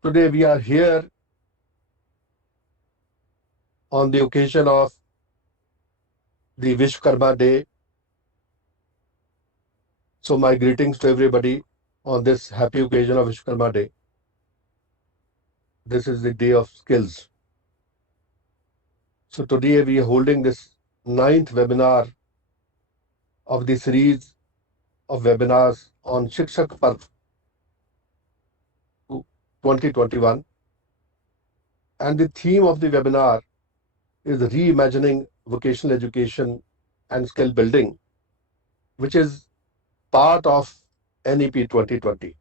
Today we are here on the occasion of the Vishwakarma Day. So my greetings to everybody on this happy occasion of Vishwakarma Day. This is the day of skills. So today we are holding this 9th webinar of the series of webinars on Shikshak Parv 2021. And the theme of the webinar is Reimagining Vocational Education and Skill Building, which is part of NEP 2020.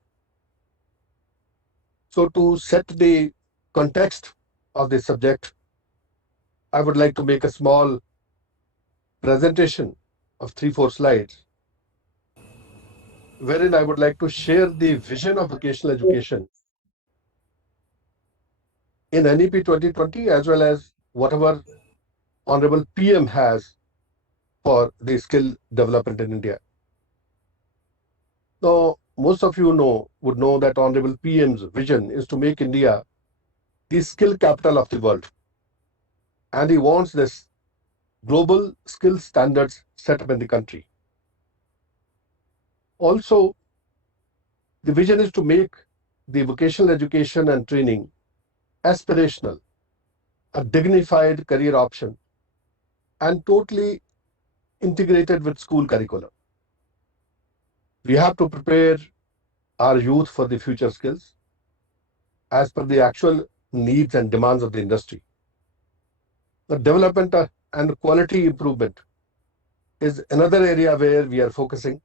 So to set the context of this subject, I would like to make a small presentation of 3-4 slides, wherein I would like to share the vision of vocational education in NEP 2020 as well as whatever Honorable PM has for the skill development in India. Now, most of you would know that Honorable PM's vision is to make India the skill capital of the world. And he wants this global skill standards set up in the country. Also, the vision is to make the vocational education and training aspirational, a dignified career option, and totally integrated with school curriculum. We have to prepare our youth for the future skills as per the actual needs and demands of the industry. The development and quality improvement is another area where we are focusing.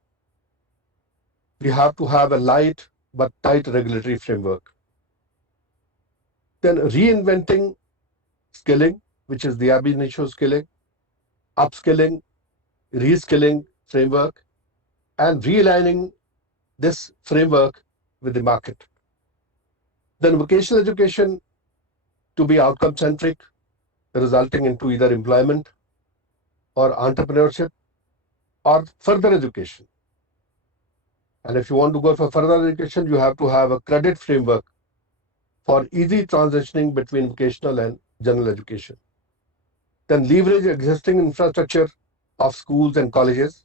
We have to have a light but tight regulatory framework. Then reinventing skilling, which is the ab initio skilling, upskilling, reskilling framework, and realigning this framework with the market. Then vocational education to be outcome-centric, resulting into either employment or entrepreneurship or further education. And if you want to go for further education, you have to have a credit framework for easy transitioning between vocational and general education. Then leverage existing infrastructure of schools and colleges,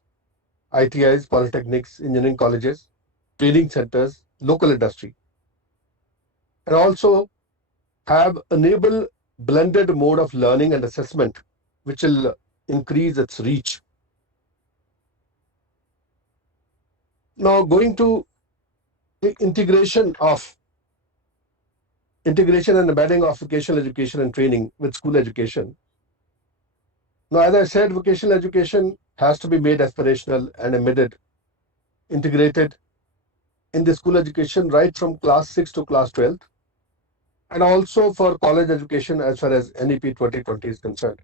ITIs, polytechnics, engineering colleges, training centers, local industry. And also have enable blended mode of learning and assessment, which will increase its reach. Now going to the integration and embedding of vocational education and training with school education. Now, as I said, vocational education has to be made aspirational and embedded, integrated in the school education right from class 6 to class 12, and also for college education as far as NEP 2020 is concerned.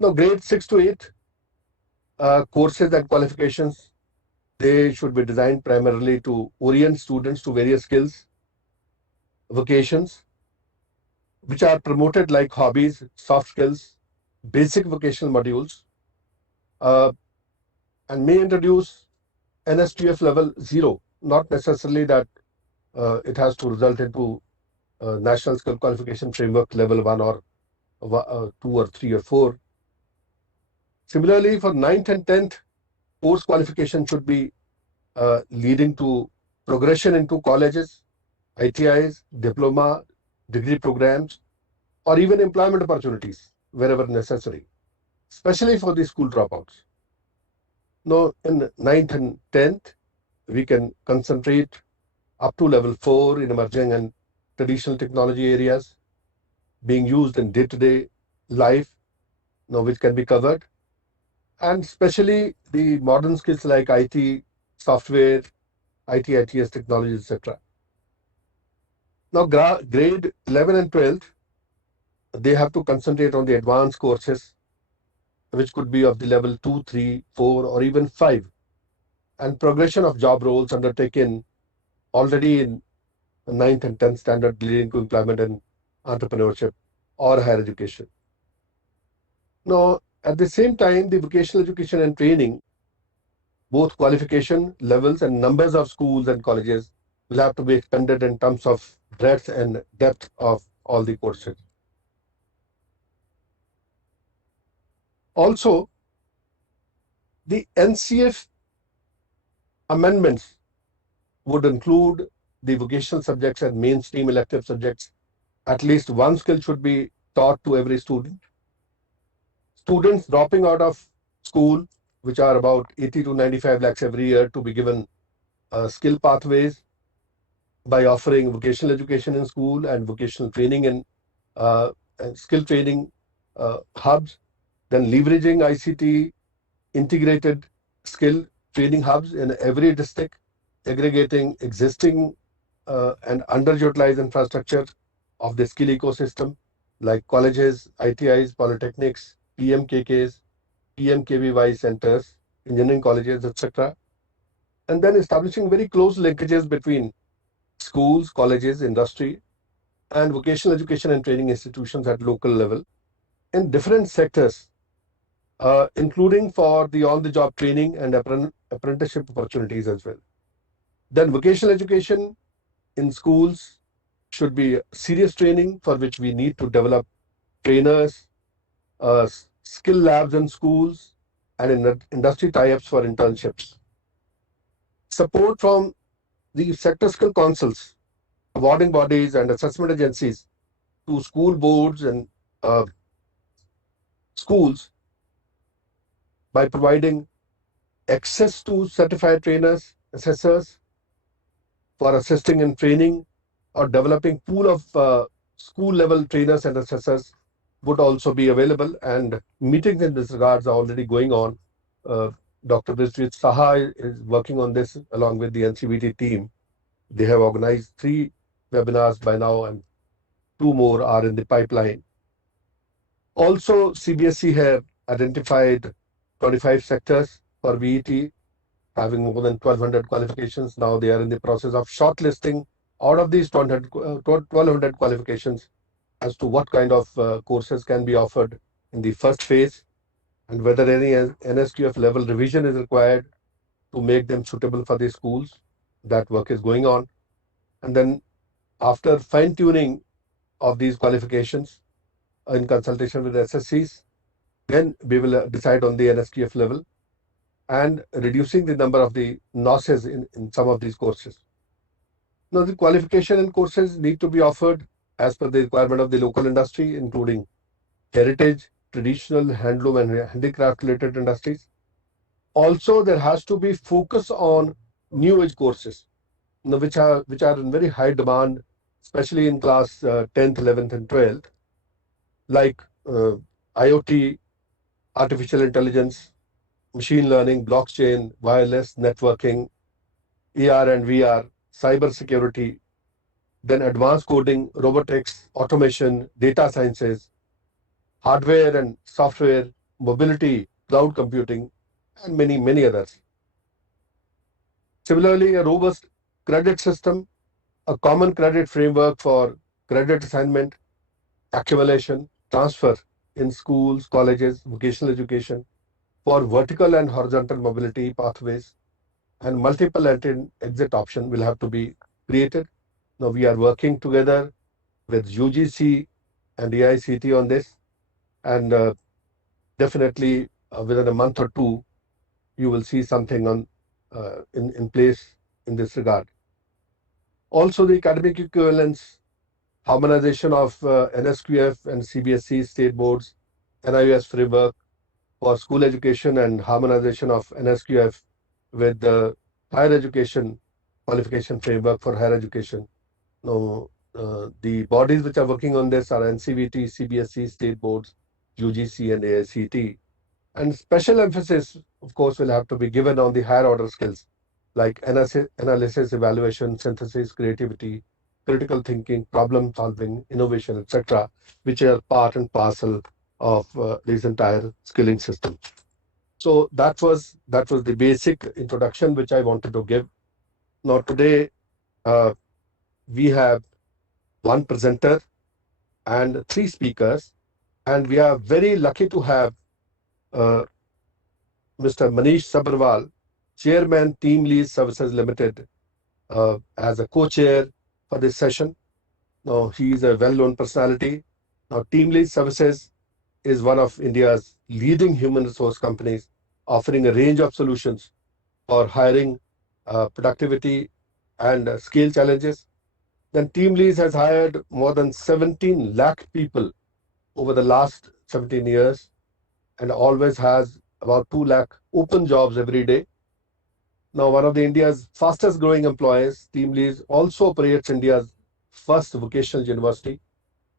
Now, grade 6 to 8 courses and qualifications, they should be designed primarily to orient students to various skills, vocations, which are promoted like hobbies, soft skills, basic vocational modules, and may introduce NSTF level 0, not necessarily that it has to result into National Skill Qualification Framework level 1 or 2 or 3 or 4. Similarly, for 9th and 10th, course qualification should be leading to progression into colleges, ITIs, diploma, degree programs, or even employment opportunities wherever necessary, especially for the school dropouts. Now, in 9th and 10th, we can concentrate up to level 4 in emerging and traditional technology areas being used in day-to-day life, which can be covered, and especially the modern skills like IT, software, IT, ITS technology, etc. Now, grade 11 and 12th, they have to concentrate on the advanced courses, which could be of the level 2, 3, 4, or even 5, and progression of job roles undertaken already in 9th and 10th standard leading to employment and entrepreneurship or higher education. Now, at the same time, the vocational education and training, both qualification levels and numbers of schools and colleges will have to be expanded in terms of breadth and depth of all the courses. Also, the NCF amendments would include the vocational subjects and mainstream elective subjects. At least one skill should be taught to every student. Students dropping out of school, which are about 80 to 95 lakhs every year, to be given skill pathways by offering vocational education in school and vocational training and skill training hubs, then leveraging ICT integrated skill training hubs in every district, aggregating existing and underutilized infrastructure of the skill ecosystem like colleges, ITIs, polytechnics, PMKKs, PMKVY centers, engineering colleges, etc. And then establishing very close linkages between schools, colleges, industry, and vocational education and training institutions at local level in different sectors, including for the on-the-job training and apprenticeship opportunities as well. Then vocational education in schools should be serious training for which we need to develop trainers, skill labs in schools, and in industry tie-ups for internships. Support from the sector skill councils, awarding bodies and assessment agencies to school boards and schools by providing access to certified trainers, assessors for assisting in training or developing pool of school level trainers and assessors would also be available, and meetings in this regards are already going on. Dr. Vishwit Saha is working on this along with the NCVT team. They have organized 3 webinars by now and 2 more are in the pipeline. Also, CBSE have identified 25 sectors for VET, having more than 1,200 qualifications. Now they are in the process of shortlisting out of these 1,200 qualifications as to what kind of courses can be offered in the first phase and whether any NSQF level revision is required to make them suitable for the schools. That work is going on. And then after fine-tuning of these qualifications in consultation with SSCs, then we will decide on the NSQF level and reducing the number of the notches in some of these courses. Now, the qualification and courses need to be offered as per the requirement of the local industry, including heritage, traditional, handloom, and handicraft-related industries. Also, there has to be focus on new age courses, which are in very high demand, especially in class 10th, 11th, and 12th, like IoT, artificial intelligence, machine learning, blockchain, wireless, networking, AR and VR, cyber security, then advanced coding, robotics, automation, data sciences, hardware and software, mobility, cloud computing, and many, many others. Similarly, a robust credit system, a common credit framework for credit assignment, accumulation, transfer in schools, colleges, vocational education, for vertical and horizontal mobility pathways, and multiple entry and exit option will have to be created. Now we are working together with UGC and AICT on this, and definitely within a month or 2, you will see something on in place in this regard. Also, the academic equivalence, harmonization of NSQF and CBSE state boards, NIOS framework for school education, and harmonization of NSQF with the higher education qualification framework for higher education. Now, the bodies which are working on this are NCVT, CBSE, state boards, UGC, and AICT. And special emphasis, of course, will have to be given on the higher order skills like analysis, evaluation, synthesis, creativity, critical thinking, problem solving, innovation, etc., which are part and parcel of this entire skilling system. So that was the basic introduction which I wanted to give. Now today we have 1 presenter and 3 speakers, and we are very lucky to have Mr. Manish Sabharwal, Chairman, Team Lease Services Limited, as a co-chair for this session. Now, he is a well-known personality. Now, Team Lead Services is one of India's leading human resource companies, offering a range of solutions for hiring, productivity, and scale challenges. Then Team Leads has hired more than 17 lakh people over the last 17 years and always has about 2 lakh open jobs every day. Now, one of the India's fastest growing employers, Team Leads also operates India's first vocational university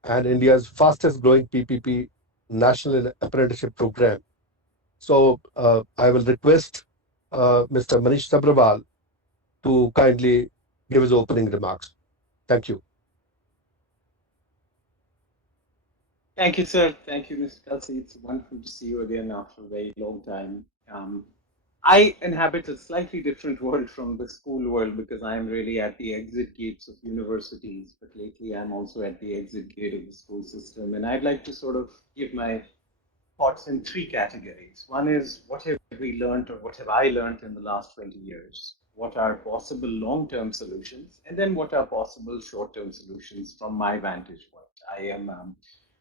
and India's fastest growing PPP National Apprenticeship Program. So I will request Mr. Manish Sabrawal to kindly give his opening remarks. Thank you. Thank you, sir. Thank you, Mr. Kelsey. It's wonderful to see you again after a very long time. I inhabit a slightly different world from the school world because I'm really at the exit gates of universities, but lately I'm also at the exit gate of the school system. And I'd like to sort of give my thoughts in three categories. One is what have we learned or what have I learned in the last 20 years? What are possible long-term solutions? And then what are possible short-term solutions from my vantage point?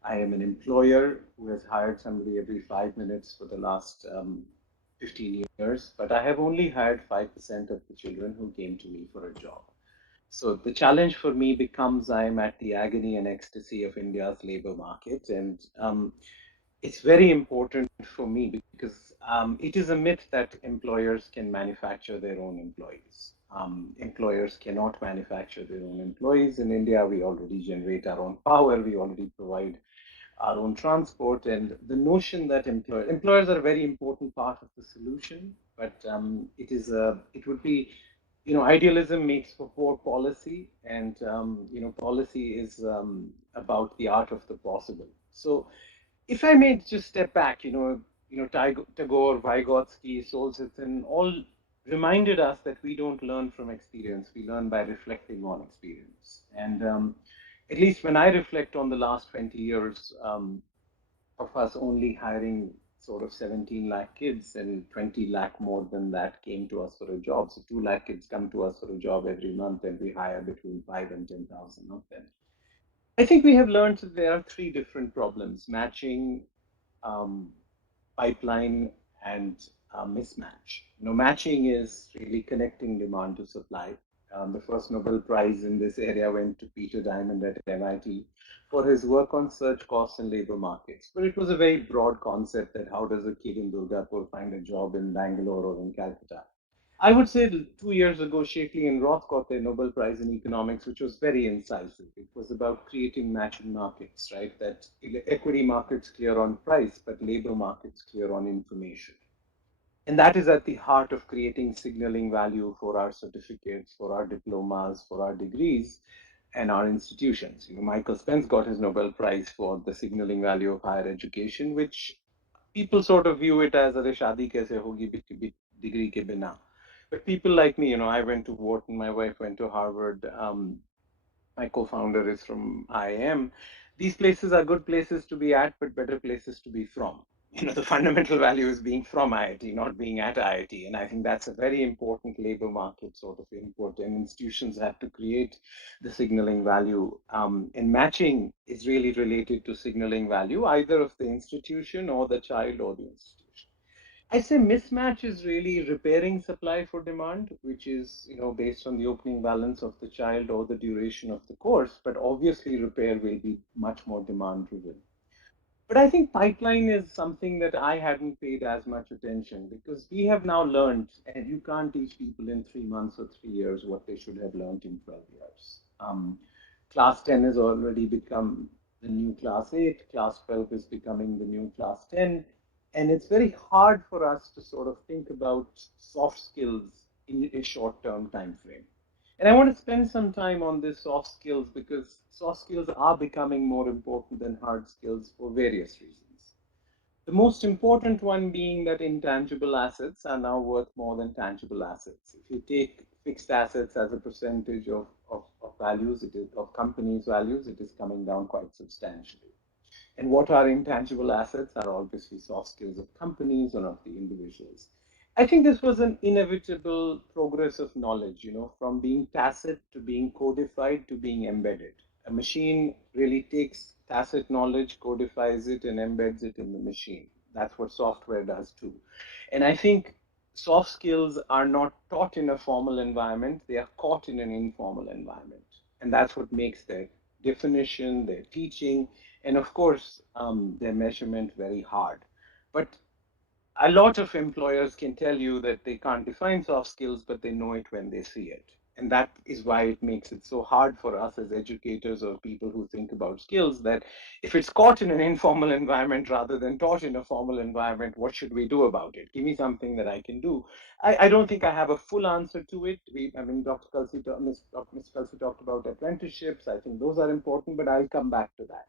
I am an employer who has hired somebody every 5 minutes for the last 15 years, but I have only hired 5% of the children who came to me for a job. So the challenge for me becomes I'm at the agony and ecstasy of India's labor market, and it's very important for me because it is a myth that employers can manufacture their own employees. Employers cannot manufacture their own employees. In India, we already generate our own power, we already provide our own transport, and the notion that employers are a very important part of the solution, but it would be, idealism makes for poor policy, and policy is about the art of the possible. So if I may just step back, Tagore, Vygotsky, Solzhenitsyn all reminded us that we don't learn from experience; we learn by reflecting on experience. And at least when I reflect on the last 20 years of us only hiring sort of 17 lakh kids, and 20 lakh more than that came to us for a job. So 2 lakh kids come to us for a job every month, and we hire between 5 and 10,000 of them. I think we have learned that there are three different problems: matching, um, pipeline, and mismatch. Matching is really connecting demand to supply. The first Nobel Prize in this area went to Peter Diamond at MIT for his work on search costs and labor markets. But it was a very broad concept that how does a kid in Durgapur find a job in Bangalore or in Calcutta? I would say that 2 years ago, Shakely and Roth got their Nobel Prize in economics, which was very incisive. It was about creating matching markets, right? That equity markets clear on price, but labor markets clear on information. And that is at the heart of creating signaling value for our certificates, for our diplomas, for our degrees, and our institutions. Michael Spence got his Nobel Prize for the signaling value of higher education, which people sort of view it as a shadi kaise hogi degree ke bina. But people like me, I went to Wharton, my wife went to Harvard, my co-founder is from IIM. These places are good places to be at, but better places to be from. The fundamental value is being from IIT, not being at IIT. And I think that's a very important labor market sort of input. And institutions have to create the signaling value. And matching is really related to signaling value, either of the institution or the child or the institution. I say mismatch is really repairing supply for demand, which is based on the opening balance of the child or the duration of the course. But obviously, repair will be much more demand driven. But I think pipeline is something that I hadn't paid as much attention because we have now learned, and you can't teach people in 3 months or 3 years what they should have learned in 12 years. Class 10 has already become the new class 8, class 12 is becoming the new class 10. And it's very hard for us to sort of think about soft skills in a short term time frame. And I want to spend some time on this soft skills because soft skills are becoming more important than hard skills for various reasons. The most important one being that intangible assets are now worth more than tangible assets. If you take fixed assets as a percentage of values, of companies' values, it is coming down quite substantially. And what are intangible assets are obviously soft skills of companies or of the individuals. I think this was an inevitable progress of knowledge, from being tacit to being codified to being embedded. A machine really takes tacit knowledge, codifies it, and embeds it in the machine. That's what software does too. And I think soft skills are not taught in a formal environment, they are caught in an informal environment. And that's what makes their definition, their teaching, and of course, their measurement very hard. But a lot of employers can tell you that they can't define soft skills, but they know it when they see it. And that is why it makes it so hard for us as educators or people who think about skills that if it's caught in an informal environment rather than taught in a formal environment, what should we do about it? Give me something that I can do. I don't think I have a full answer to it. Dr. Ms. Kelsey talked about apprenticeships. I think those are important, but I'll come back to that.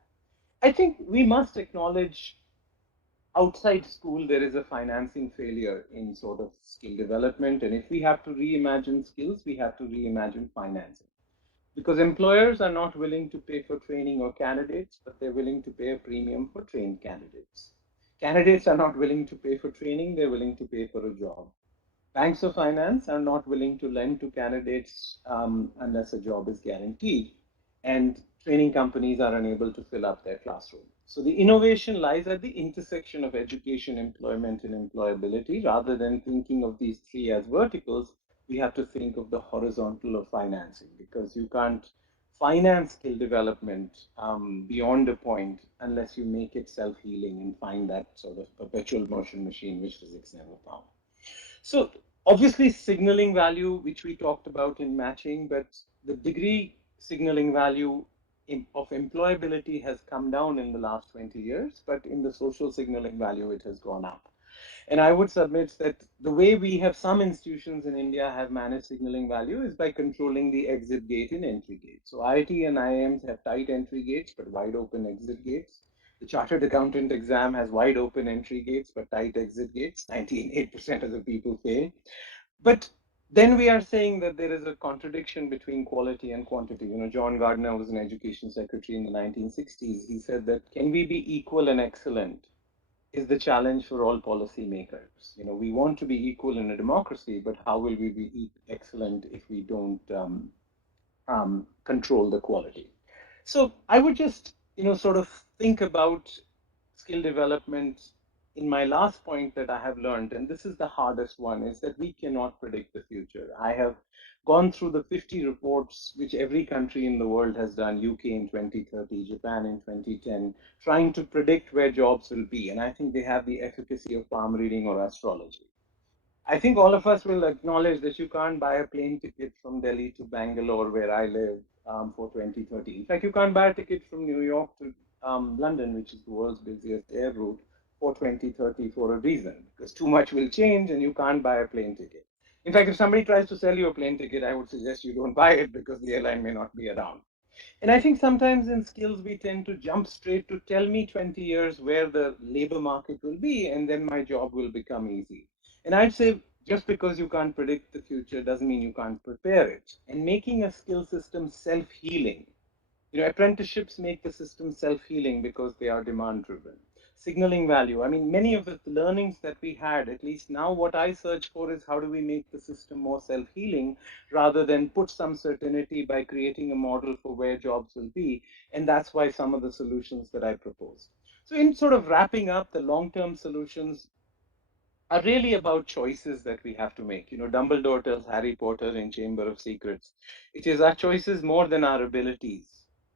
I think we must acknowledge outside school, there is a financing failure in sort of skill development. And if we have to reimagine skills, we have to reimagine financing. Because employers are not willing to pay for training or candidates, but they're willing to pay a premium for trained candidates. Candidates are not willing to pay for training, they're willing to pay for a job. Banks of finance are not willing to lend to candidates unless a job is guaranteed, and training companies are unable to fill up their classroom. So the innovation lies at the intersection of education, employment, and employability. Rather than thinking of these three as verticals, we have to think of the horizontal of financing, because you can't finance skill development beyond a point unless you make it self-healing and find that sort of perpetual motion machine which physics never found. So obviously signaling value, which we talked about in matching, but the degree signaling value of employability has come down in the last 20 years, but in the social signaling value, it has gone up. And I would submit that the way we have some institutions in India have managed signaling value is by controlling the exit gate and entry gate. So IIT and IIMs have tight entry gates, but wide open exit gates. The chartered accountant exam has wide open entry gates, but tight exit gates. 98% of the people fail. But then we are saying that there is a contradiction between quality and quantity. John Gardner was an education secretary in the 1960s. He said that can we be equal and excellent is the challenge for all policymakers. We want to be equal in a democracy, but how will we be excellent if we don't control the quality? So I would just, sort of think about skill development in my last point that I have learned, and this is the hardest one, is that we cannot predict the future. I have gone through the 50 reports which every country in the world has done, UK in 2030, Japan in 2010, trying to predict where jobs will be. And I think they have the efficacy of palm reading or astrology. I think all of us will acknowledge that you can't buy a plane ticket from Delhi to Bangalore, where I live, for 2030. In fact, you can't buy a ticket from New York to London, which is the world's busiest air route, for 2030 for a reason, because too much will change and you can't buy a plane ticket. In fact, if somebody tries to sell you a plane ticket, I would suggest you don't buy it because the airline may not be around. And I think sometimes in skills, we tend to jump straight to tell me 20 years where the labor market will be, and then my job will become easy. And I'd say just because you can't predict the future doesn't mean you can't prepare it. And making a skill system self healing, apprenticeships make the system self-healing because they are demand-driven. Signaling value. I mean, many of the learnings that we had, at least now what I search for is how do we make the system more self-healing rather than put some certainty by creating a model for where jobs will be. And that's why some of the solutions that I propose. So in sort of wrapping up, the long-term solutions are really about choices that we have to make. Dumbledore tells Harry Potter in Chamber of Secrets, it is our choices more than our abilities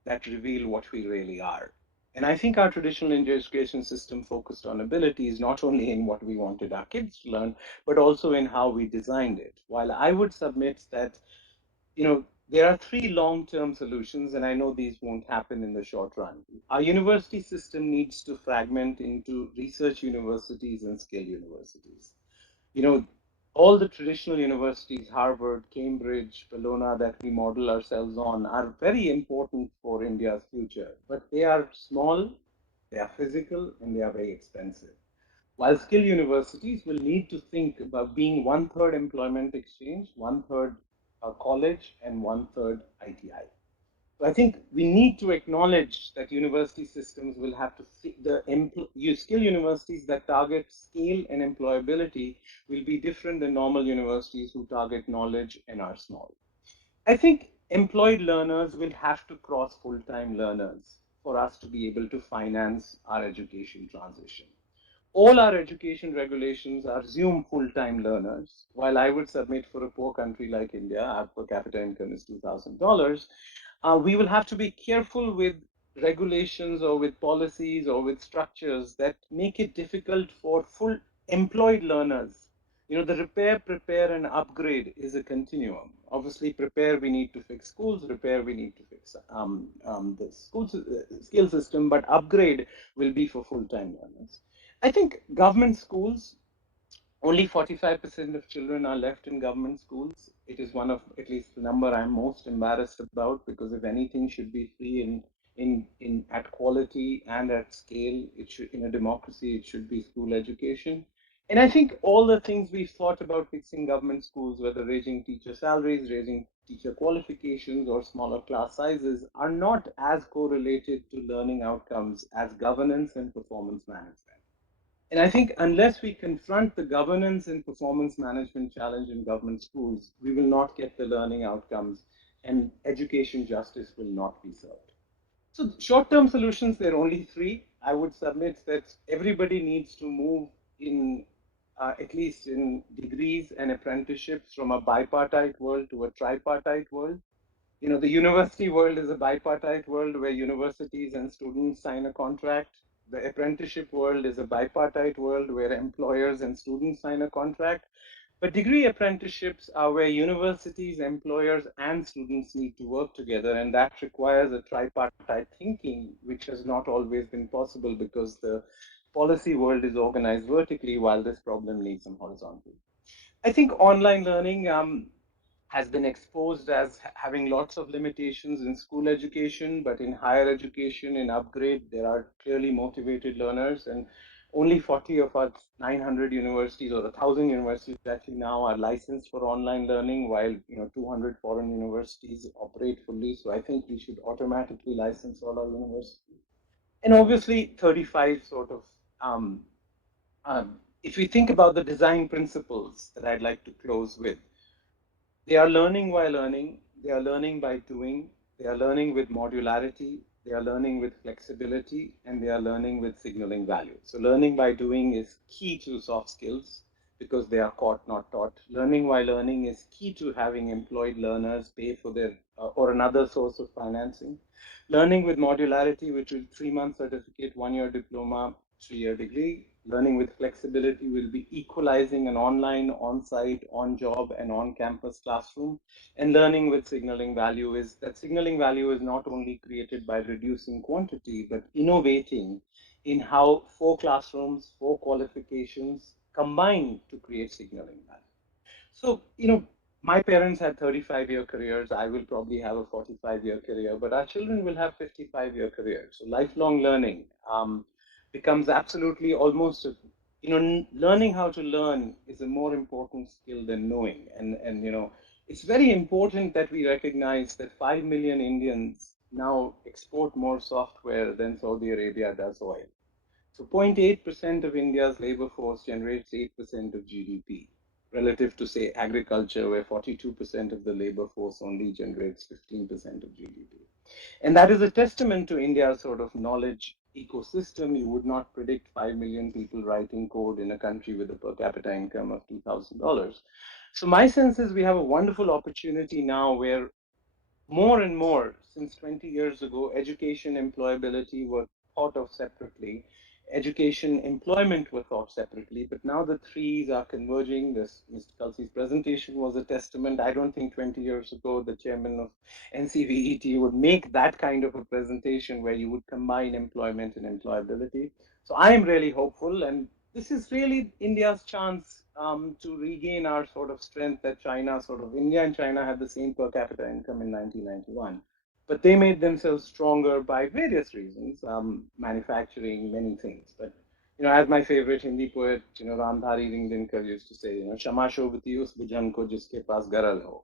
that reveal what we really are. And I think our traditional education system focused on abilities, not only in what we wanted our kids to learn, but also in how we designed it. While I would submit that, there are three long-term solutions, and I know these won't happen in the short run. Our university system needs to fragment into research universities and skill universities. You know, all the traditional universities, Harvard, Cambridge, Bologna, that we model ourselves on are very important for India's future, but they are small, they are physical, and they are very expensive. While skill universities will need to think about being one-third employment exchange, one-third college, and one-third ITI. So I think we need to acknowledge that university systems will have to skill universities that target scale and employability will be different than normal universities who target knowledge and are small. I think employed learners will have to cross full-time learners for us to be able to finance our education transition. All our education regulations assume full-time learners. While I would submit for a poor country like India, our per capita income is $2,000, we will have to be careful with regulations or with policies or with structures that make it difficult for full employed learners. The repair, prepare, and upgrade is a continuum. Obviously, prepare, we need to fix schools, repair, we need to fix the skill system, but upgrade will be for full-time learners. I think government schools, only 45% of children are left in government schools. It is one of, at least the number I'm most embarrassed about, because if anything should be free in at quality and at scale, it should, in a democracy, it should be school education. And I think all the things we've thought about fixing government schools, whether raising teacher salaries, raising teacher qualifications, or smaller class sizes, are not as correlated to learning outcomes as governance and performance management. And I think unless we confront the governance and performance management challenge in government schools, we will not get the learning outcomes, and education justice will not be served. So short-term solutions, there are only three. I would submit that everybody needs to move in, at least in degrees and apprenticeships, from a bipartite world to a tripartite world. The university world is a bipartite world where universities and students sign a contract. The apprenticeship world is a bipartite world where employers and students sign a contract. But degree apprenticeships are where universities, employers, and students need to work together, and that requires a tripartite thinking, which has not always been possible because the policy world is organized vertically while this problem needs some horizontal. I think online learning has been exposed as having lots of limitations in school education, but in higher education, in upgrade, there are clearly motivated learners, and only 40 of our 900 universities, or 1,000 universities actually now, are licensed for online learning, while 200 foreign universities operate fully. So I think we should automatically license all our universities. And obviously, 35 sort of if we think about the design principles that I'd like to close with, they are learning while learning. They are learning by doing. They are learning with modularity. They are learning with flexibility, and they are learning with signaling value. So learning by doing is key to soft skills because they are caught, not taught. Learning while learning is key to having employed learners pay for their or another source of financing. Learning with modularity, which is 3-month certificate, 1-year diploma, 3-year degree. Learning with flexibility will be equalizing an online, on-site, on-job, and on-campus classroom. And learning with signaling value is that signaling value is not only created by reducing quantity, but innovating in how 4 classrooms, 4 qualifications combine to create signaling value. So, my parents had 35-year careers. I will probably have a 45-year career, but our children will have 55-year careers. So lifelong learning becomes absolutely almost, learning how to learn is a more important skill than knowing. And it's very important that we recognize that 5 million Indians now export more software than Saudi Arabia does oil. So 0.8% of India's labor force generates 8% of GDP, relative to, say, agriculture, where 42% of the labor force only generates 15% of GDP. And that is a testament to India's sort of knowledge ecosystem. You would not predict 5 million people writing code in a country with a per capita income of $2,000. So my sense is we have a wonderful opportunity now where more and more, since 20 years ago, education, employability were thought of separately. Education, employment were thought separately, but now the threes are converging. This Mr. Kelsey's presentation was a testament. I don't think 20 years ago the chairman of NCVET would make that kind of a presentation where you would combine employment and employability. So I am really hopeful, and this is really India's chance to regain our sort of strength that India and China had the same per capita income in 1991. But they made themselves stronger by various reasons, manufacturing, many things. But, as my favorite Hindi poet, Ramdhari Ring Dinkar used to say, Shama Shobhati us bhujan ko jiske paas garal ho.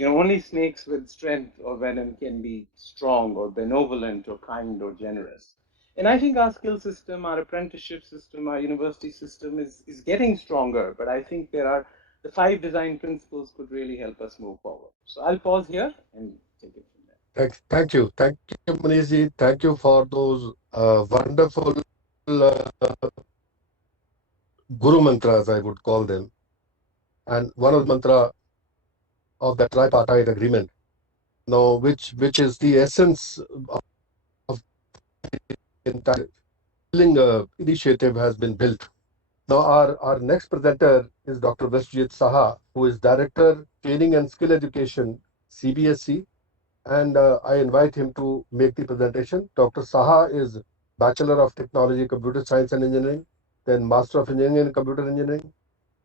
Only snakes with strength or venom can be strong or benevolent or kind or generous. And I think our skill system, our apprenticeship system, our university system is getting stronger. But I think there are the 5 design principles could really help us move forward. So I'll pause here and take it from there. Thank you, Manishji. Thank you for those wonderful guru mantras, I would call them. And one of the mantra of the tripartite agreement, now which is the essence of the entire initiative has been built. Now our next presenter is Dr. Viswajit Saha, who is Director Training and Skill Education, CBSE, and I invite him to make the presentation. Dr. Saha is Bachelor of Technology, Computer Science and Engineering, then Master of Engineering in Computer Engineering,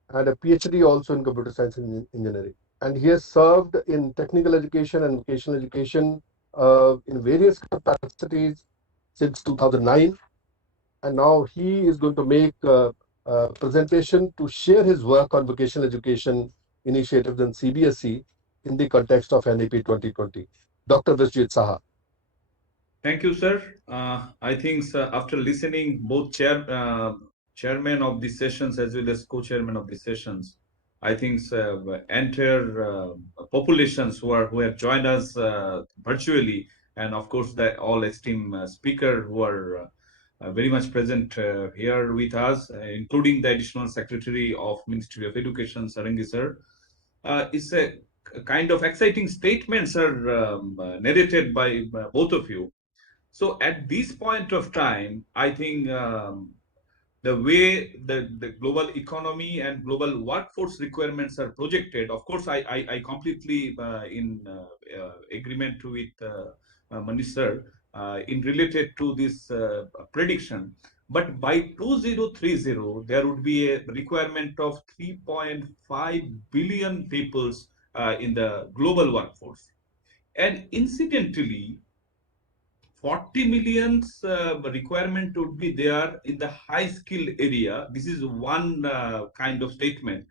and a PhD also in Computer Science and Engineering. And he has served in technical education and vocational education in various capacities since 2009. And now he is going to make a presentation to share his work on vocational education initiatives in CBSE in the context of NEP 2020. Dr. Viswajit Saha. Thank you, sir. I think after listening both chairman of the sessions as well as co-chairman of the sessions, I think entire populations who have joined us virtually, and of course the all esteemed speaker who are very much present here with us, including the additional secretary of Ministry of Education, Sarangi sir. It's a kind of exciting statements are narrated by both of you. So at this point of time, I think the way the global economy and global workforce requirements are projected, of course, I completely in agreement with Manish sir in related to this prediction. But by 2030, there would be a requirement of 3.5 billion peoples in the global workforce. And incidentally, 40 millions requirement would be there in the high skill area. This is one kind of statement.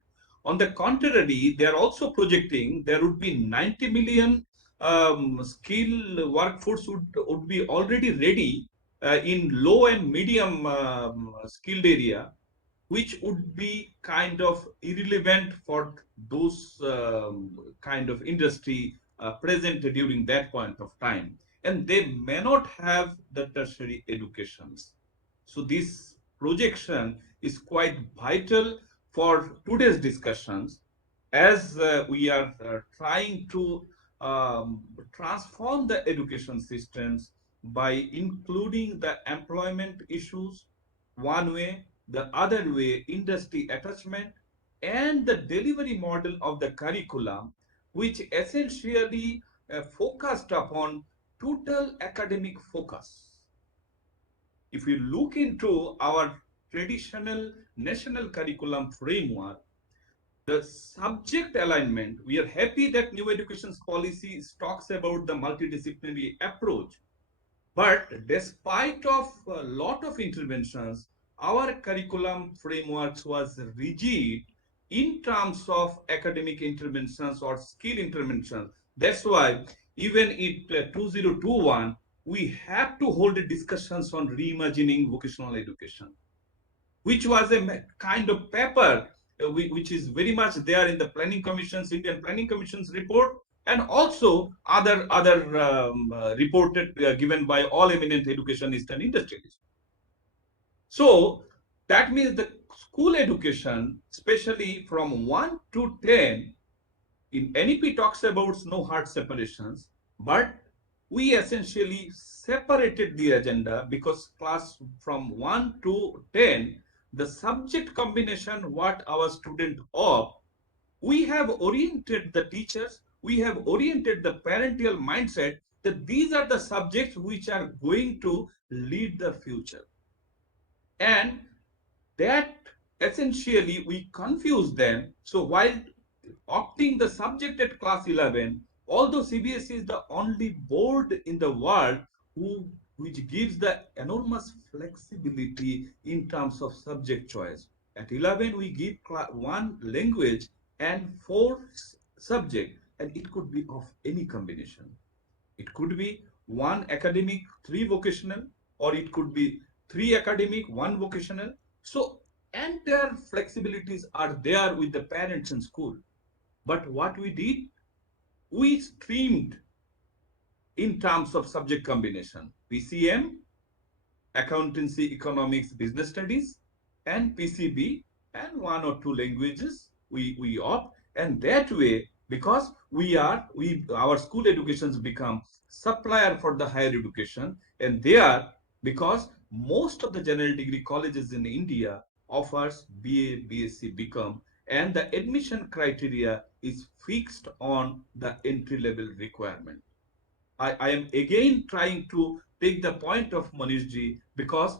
On the contrary, they are also projecting there would be 90 million skill workforce would be already ready in low and medium skilled area, which would be kind of irrelevant for those kind of industry present during that point of time, and they may not have the tertiary educations. So this projection is quite vital for today's discussions as we are trying to transform the education systems by including the employment issues one way, the other way industry attachment, and the delivery model of the curriculum, which essentially focused upon total academic focus. If you look into our traditional national curriculum framework, the subject alignment, we are happy that new education policy talks about the multidisciplinary approach. But despite of a lot of interventions, our curriculum frameworks was rigid in terms of academic interventions or skill interventions. That's why even in 2021, we have to hold discussions on reimagining vocational education, which was a kind of paper which is very much there in the Planning Commission's Indian Planning Commission's report, and also other reported given by all eminent educationists and industrialists. So that means the school education, especially from 1 to 10, in NEP talks about no hard separations, but we essentially separated the agenda because class from 1 to 10, the subject combination what our student opt, we have oriented the teachers, we have oriented the parental mindset that these are the subjects which are going to lead the future. And that essentially we confuse them. So while opting the subject at class 11, although CBSE is the only board in the world which gives the enormous flexibility in terms of subject choice. At 11, we give one language and 4 subject. and it could be of any combination. It could be 1 academic, 3 vocational, or it could be 3 academic, 1 vocational. So entire flexibilities are there with the parents and school. But what we did, we streamed in terms of subject combination: PCM, accountancy, economics, business studies, and PCB, and 1 or 2 languages we opt. And that way, because our school educations become supplier for the higher education, and they are, because most of the general degree colleges in India offers BA, BSc, BCom, and the admission criteria is fixed on the entry level requirement. I am again trying to take the point of Manishji, because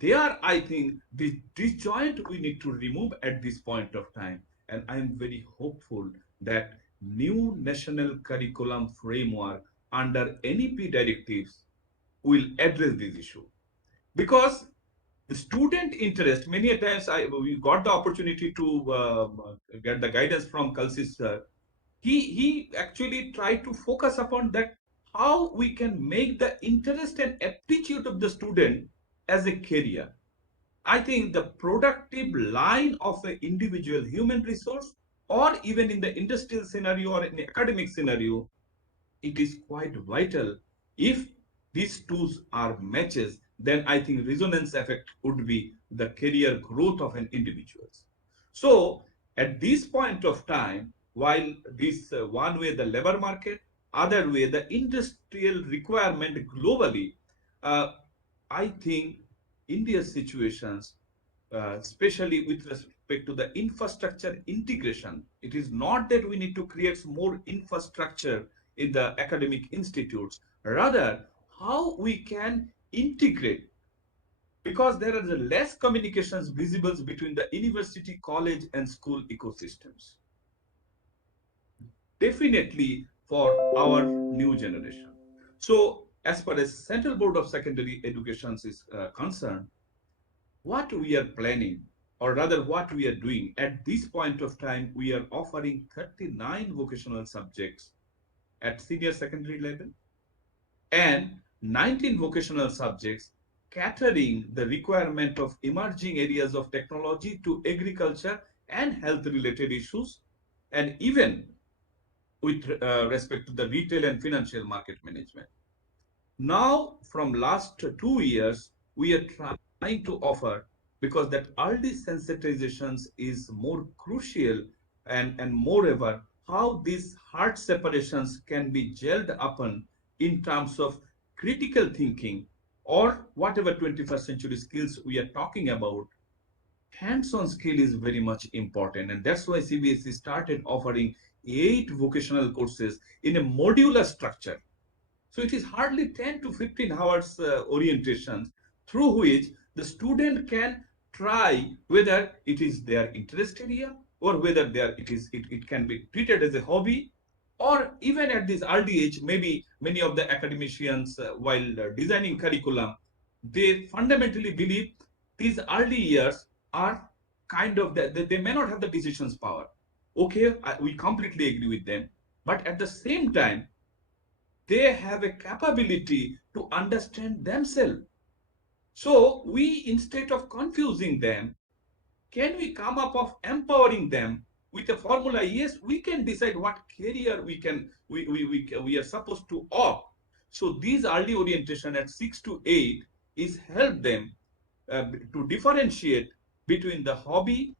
there I think this disjoint we need to remove at this point of time. And I am very hopeful that new national curriculum framework under NEP directives will address this issue. Because the student interest, many a times we got the opportunity to get the guidance from Kalsis sir. He actually tried to focus upon that, how we can make the interest and aptitude of the student as a career. I think the productive line of an individual human resource, or even in the industrial scenario or in the academic scenario, it is quite vital. If these two are matches, then I think resonance effect would be the career growth of an individual. So at this point of time, while this one way the labor market, other way the industrial requirement globally, uh, I think India's situations, especially with respect to the infrastructure integration, it is not that we need to create more infrastructure in the academic institutes, rather how we can integrate, because there are less communications visible between the university, college, and school ecosystems. Definitely for our new generation. So as far as Central Board of Secondary Education is concerned, what we are planning, or rather what we are doing at this point of time, we are offering 39 vocational subjects at senior secondary level and 19 vocational subjects catering the requirement of emerging areas of technology to agriculture and health related issues, and even with respect to the retail and financial market management. Now, from last 2 years, we are trying to offer, because that early sensitizations is more crucial, and moreover, how these hard separations can be gelled upon in terms of critical thinking, or whatever 21st century skills we are talking about. Hands-on skill is very much important, and that's why CBSE started offering 8 vocational courses in a modular structure. So it is hardly 10 to 15 hours orientation, through which the student can try whether it is their interest area, or whether it can be treated as a hobby, or even at this early age, maybe many of the academicians, while designing curriculum, they fundamentally believe these early years are kind of that they may not have the decisions power. Okay, we completely agree with them, but at the same time, they have a capability to understand themselves. So we, instead of confusing them, can we come up of empowering them with a formula? Yes, we can decide what career we are supposed to opt. So these early orientation at 6 to 8 is help them to differentiate between the hobby,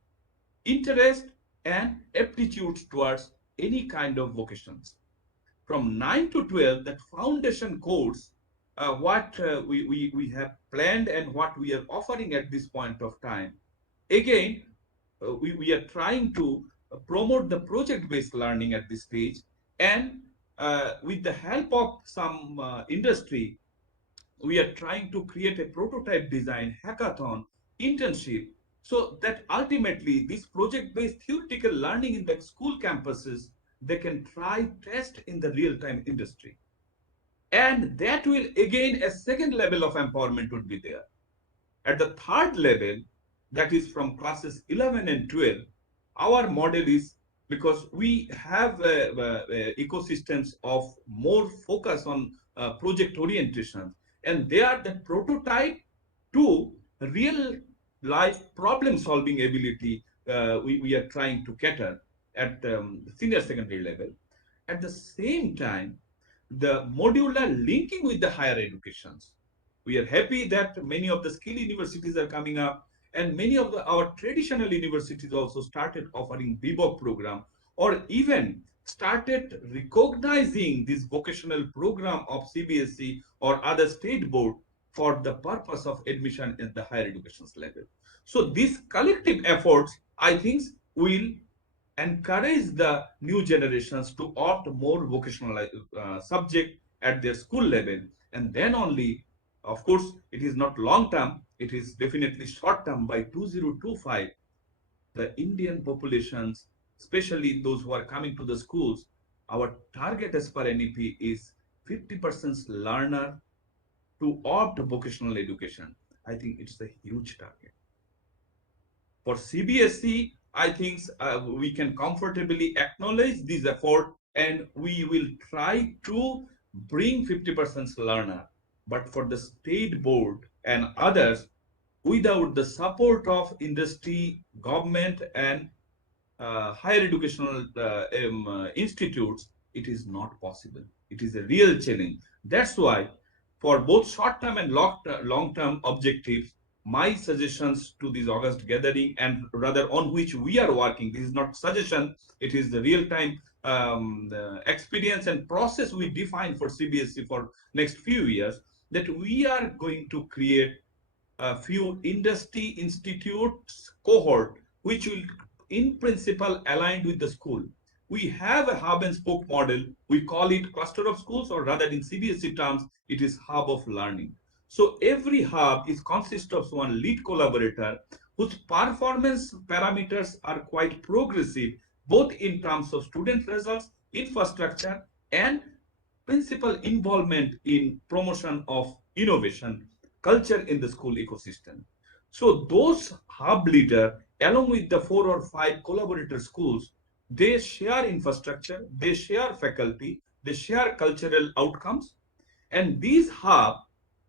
interest, and aptitudes towards any kind of vocations. From 9 to 12, that foundation course, what we have planned and what we are offering at this point of time. Again, we are trying to promote the project-based learning at this stage, and with the help of some industry, we are trying to create a prototype design, hackathon, internship, so that ultimately this project-based theoretical learning in the school campuses, they can try test in the real-time industry. And that will, again, a second level of empowerment would be there. At the third level, that is from classes 11 and 12, our model is because we have ecosystems of more focus on project orientation, and they are the prototype to real life problem solving ability we are trying to cater at senior secondary level. At the same time, the modular linking with the higher educations. We are happy that many of the skill universities are coming up, and many of our traditional universities also started offering BBOC program, or even started recognizing this vocational program of CBSE or other state board for the purpose of admission at the higher education level. So these collective efforts, I think, will encourage the new generations to opt more vocational subject at their school level, and then only, of course, it is not long term, it is definitely short term. By 2025, the Indian populations, especially those who are coming to the schools, our target as per NEP is 50% learner to opt vocational education. I think it's a huge target. For CBSE, I think we can comfortably acknowledge this effort, and we will try to bring 50% learner. But for the state board and others, without the support of industry, government, and higher educational institutes, it is not possible. It is a real challenge. That's why, for both short-term and long-term objectives, my suggestions to this August gathering, and rather on which we are working, this is not suggestion, it is the real-time experience and process we define for CBSE for next few years, that we are going to create a few industry institutes cohort which will in principle aligned with the school. We have a hub and spoke model. We call it cluster of schools, or rather in CBSE terms, it is hub of learning. So every hub is consists of one lead collaborator whose performance parameters are quite progressive, both in terms of student results, infrastructure, and principal involvement in promotion of innovation culture in the school ecosystem. So those hub leader, along with the 4 or 5 collaborator schools, they share infrastructure, they share faculty, they share cultural outcomes, and these hub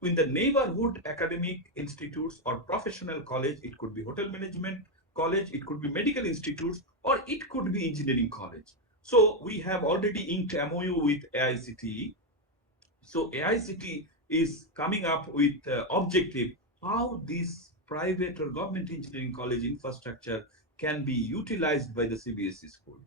in the neighborhood academic institutes or professional college, it could be hotel management college, it could be medical institutes, or it could be engineering college. So we have already inked MOU with AICTE. So AICTE is coming up with objective how this private or government engineering college infrastructure can be utilized by the CBSE school.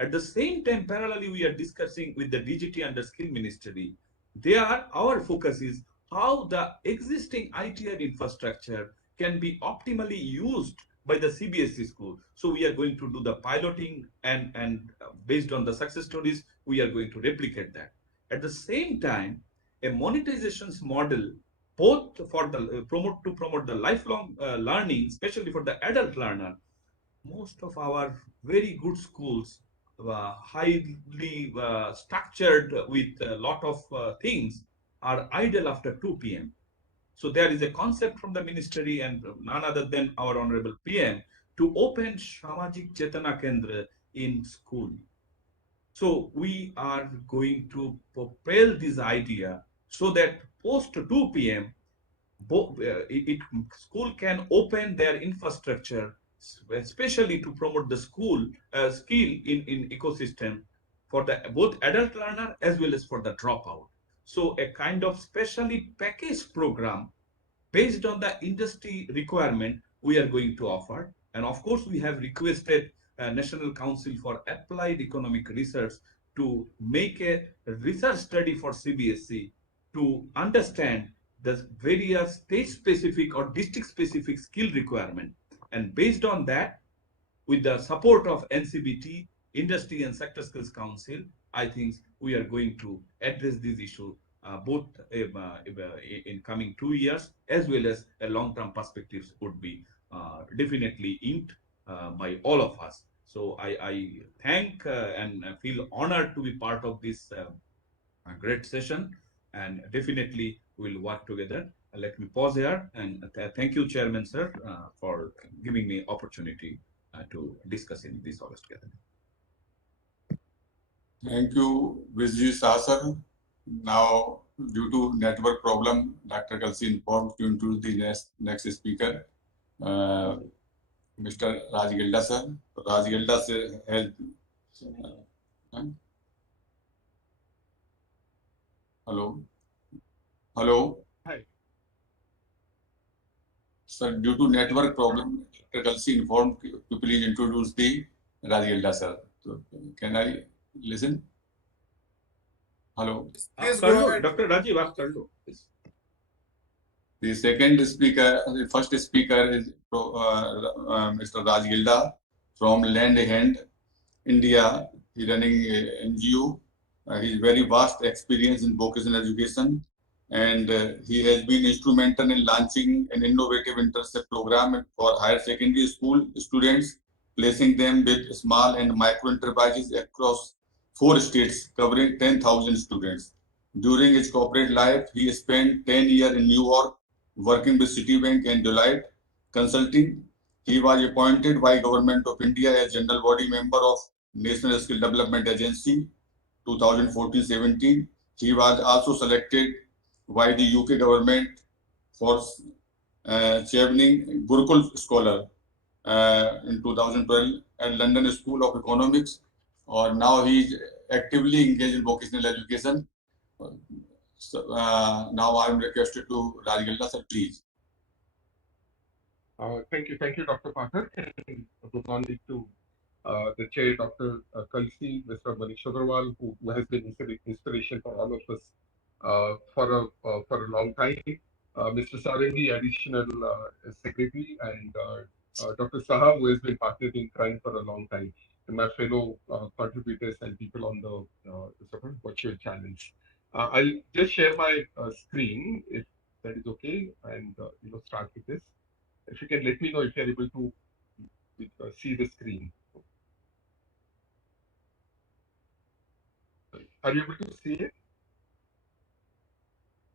At the same time, parallelly, we are discussing with the DGT under Skill Ministry. There, our focus is how the existing ITR infrastructure can be optimally used by the CBSE school. So we are going to do the piloting, and based on the success stories, we are going to replicate that. At the same time, a monetizations model both for the promote the lifelong learning, especially for the adult learner. Most of our very good schools, highly structured with a lot of things, are idle after 2 p.m. So there is a concept from the ministry and none other than our honorable PM to open Shamajik Chetana Kendra in school. So we are going to propel this idea so that post 2 p.m. School can open their infrastructure, especially to promote the school skill in ecosystem for the both adult learner as well as for the dropout. So a kind of specially packaged program based on the industry requirement we are going to offer. And of course, we have requested National Council for Applied Economic Research to make a research study for CBSE to understand the various state-specific or district-specific skill requirement. And based on that, with the support of NCBT, Industry and Sector Skills Council, I think we are going to address this issue both in coming 2 years as well as a long-term perspectives would be definitely inked by all of us. So I thank and feel honored to be part of this great session, and definitely we'll work together. Let me pause here and thank you, Chairman Sir, for giving me opportunity to discuss in this August gathering. Thank you, Vijay Sir. Now, due to network problem, Dr. Kalsi informed to introduce the next speaker, Mr. Raj Gilda sir. Raj Gilda has. Hello. Hello. Hi. Sir, due to network problem, Dr. Kalsi informed to please introduce the Raj Gilda sir. So, can I listen? Hello. Please go ahead. Dr. Rajiv, ask Karlo. The second speaker, the first speaker is Mr. Raj Gilda from Land Hand, India. He running NGO. He very vast experience in vocational education, and he has been instrumental in launching an innovative internship program for higher secondary school students, placing them with small and micro enterprises across 4 states, covering 10,000 students. During his corporate life, he spent 10 years in New York, working with Citibank and Deloitte Consulting. He was appointed by Government of India as General Body Member of National Skill Development Agency 2014-17. He was also selected by the UK government for championing Gurukul Scholar in 2012 at London School of Economics. Or now he is actively engaged in vocational education. So, now I am requested to Raj Gilda sir, please. Thank you, Dr. Pathak, and good morning to the chair, Dr. Kalsi, Mr. Manish Agarwal, who has been inspiration for all of us for a long time. Mr. Sarangi, additional secretary, and Dr. Saha, who has been partnered in crime for a long time, and my fellow contributors and people on the sort of virtual channels. I'll just share my screen if that is okay, and start with this. If you can let me know if you're able to see the screen. Are you able to see it?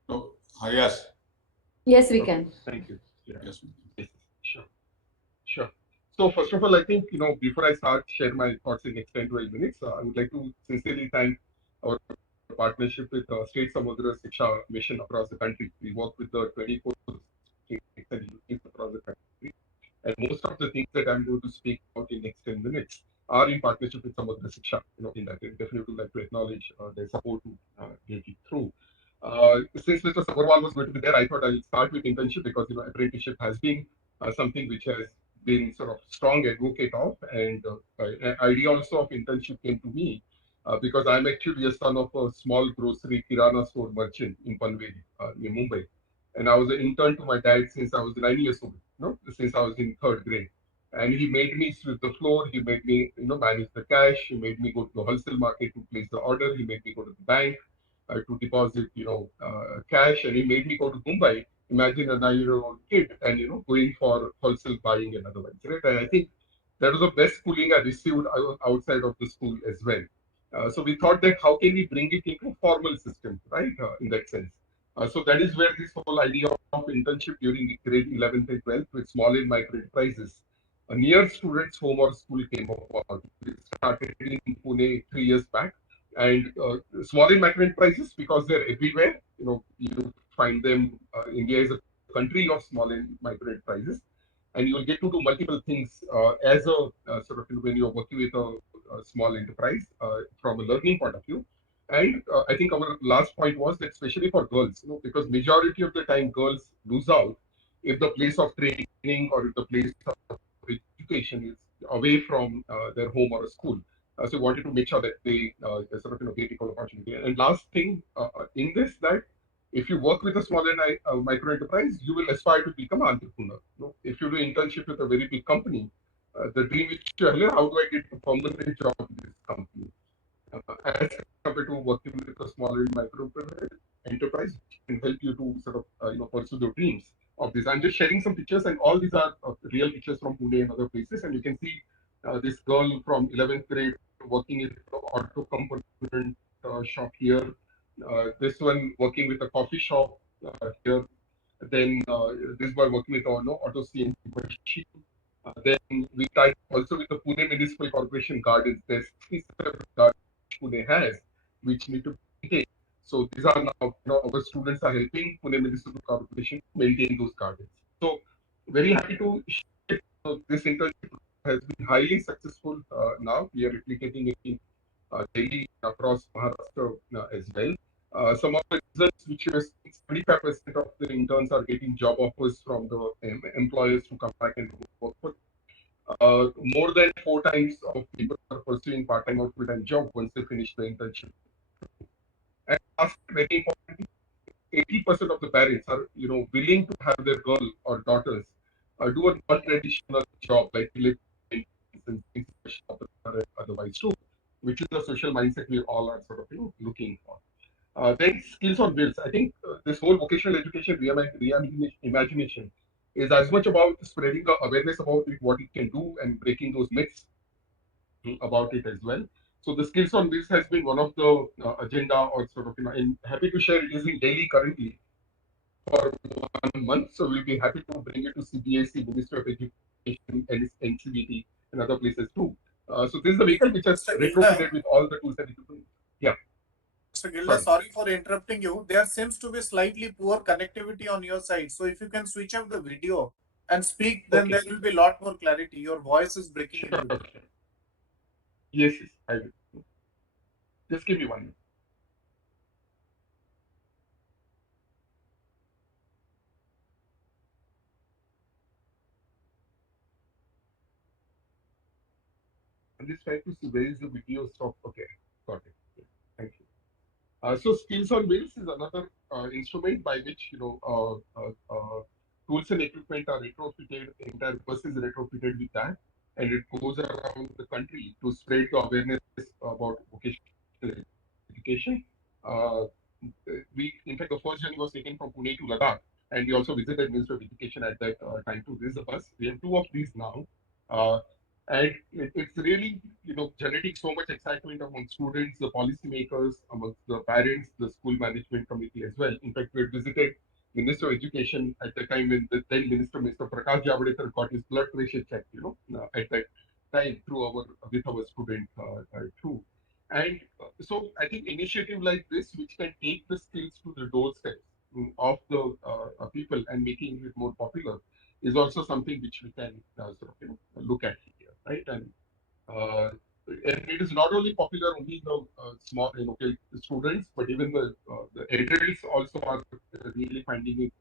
No. Yes. Yes, we can. Thank you. Yeah. Yes. Sure. So first of all, I think, before I start share my thoughts in next 10 to 12 minutes, I would like to sincerely thank our partnership with State Samudra Shiksha mission across the country. We work with the 24 states and units across the country. And most of the things that I'm going to speak about in next 10 minutes are in partnership with Samudra Shiksha. In that, I definitely would like to acknowledge their support to get it through. Since Mr. Sabarwal was going to be there, I thought I'll start with internship because apprenticeship has been something which has been sort of strong advocate of, and idea also of internship came to me because I'm actually a son of a small grocery kirana store merchant in Panveli, near Mumbai, and I was an intern to my dad since I was 9 years old, since I was in third grade. And he made me sweep the floor. He made me, manage the cash. He made me go to the wholesale market to place the order. He made me go to the bank to deposit, cash. And he made me go to Mumbai. Imagine a 9-year-old kid and, going for wholesale buying and otherwise, right? And I think that was the best schooling I received outside of the school as well. So we thought that how can we bring it into a formal system, right? In that sense. So that is where this whole idea of internship during grade 11th and 12th with small and micro enterprises near students' home or school came about. We started in Pune 3 years back. And small and micro enterprises, because they're everywhere, you find them. India is a country of small and micro enterprises, and you'll get to do multiple things as a sort of when you're working with a small enterprise from a learning point of view. And I think our last point was that especially for girls, because majority of the time girls lose out if the place of training or if the place of education is away from their home or a school. So we wanted to make sure that they sort of get equal opportunity. And last thing in this, that if you work with a small and micro enterprise, you will aspire to become an entrepreneur. If you do internship with a very big company, the dream is to how do I get a permanent job in this company? As compared to working with a small and micro enterprise, can help you to sort of pursue the dreams of this. I'm just sharing some pictures, and all these are real pictures from Pune and other places. And you can see this girl from 11th grade working in the auto component shop here. This one working with a coffee shop here. Then this boy working with auto CNC machine. Then we tried also with the Pune Municipal Corporation Gardens. There's 67 gardens Pune has, which need to be maintained. So these are now, our students are helping Pune Municipal Corporation maintain those gardens. So very happy to share this internship has been highly successful. Now we are replicating it in Delhi across Maharashtra as well. Some of the results which was 75% of the interns are getting job offers from the employers to come back and work for. More than 4 times of people are pursuing part-time or full-time job once they finish the internship. And last, very important, 80% of the parents are, willing to have their girl or daughters do a non-traditional job like otherwise too, which is the social mindset we all are sort of, looking for. Then skills on wheels. I think this whole vocational education reimagination is as much about spreading the awareness about it, what it can do, and breaking those myths about it as well. So the skills on wheels has been one of the agenda or sort of, and happy to share it is in Delhi currently for 1 month. So we'll be happy to bring it to CBSE, Ministry of Education, and NCBT, and other places too. So this is the vehicle which has retrofitted with all the tools and equipment. Yeah. Mr. Gilda, sorry for interrupting you. There seems to be slightly poor connectivity on your side. So if you can switch off the video and speak, then there will be a lot more clarity. Your voice is breaking in between. Yes, I will. Just give me 1 minute. I'm just trying to see where is the video stop. Okay, got it. Thank you. So skills on wheels is another instrument by which tools and equipment are retrofitted. Entire bus is retrofitted with that, and it goes around the country to spread the awareness about vocational education. In fact, the first journey was taken from Pune to Ladakh, and we also visited Ministry of Education at that time to visit the bus. We have 2 of these now. And it's really, generating so much excitement among students, the policymakers, amongst the parents, the school management committee as well. In fact, we had visited Minister of Education at the time when the then Minister, Mr. Prakash Javadekar, got his blood pressure checked, at that time with our student too. And so I think initiative like this, which can take the skills to the doorsteps of the people and making it more popular, is also something which we can sort of, look at here, right? And it is not only popular only the small, students, but even the adults also are really finding it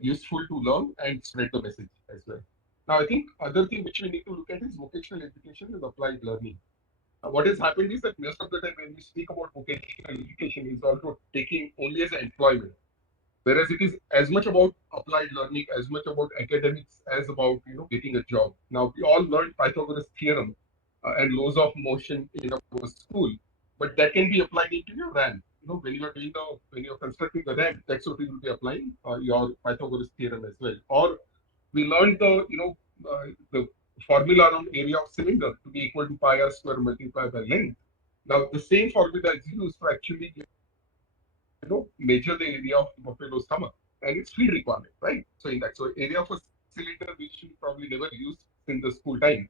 useful to learn and spread the message as well. Now, I think other thing which we need to look at is vocational education and applied learning. What has happened is that most of the time when we speak about vocational education, is also taking only as an employment. Whereas it is as much about applied learning, as much about academics, as about getting a job. Now we all learned Pythagoras theorem and laws of motion in our school, but that can be applied into your RAM. When you are when you are constructing the RAM, that's what you will be applying your Pythagoras theorem as well. Or we learned the formula around area of cylinder to be equal to pi r square multiplied by length. Now the same formula is used to actually measure the area of buffalo's stomach, and it's field requirement, right? So in that, so area of a cylinder which we probably never used in the school time,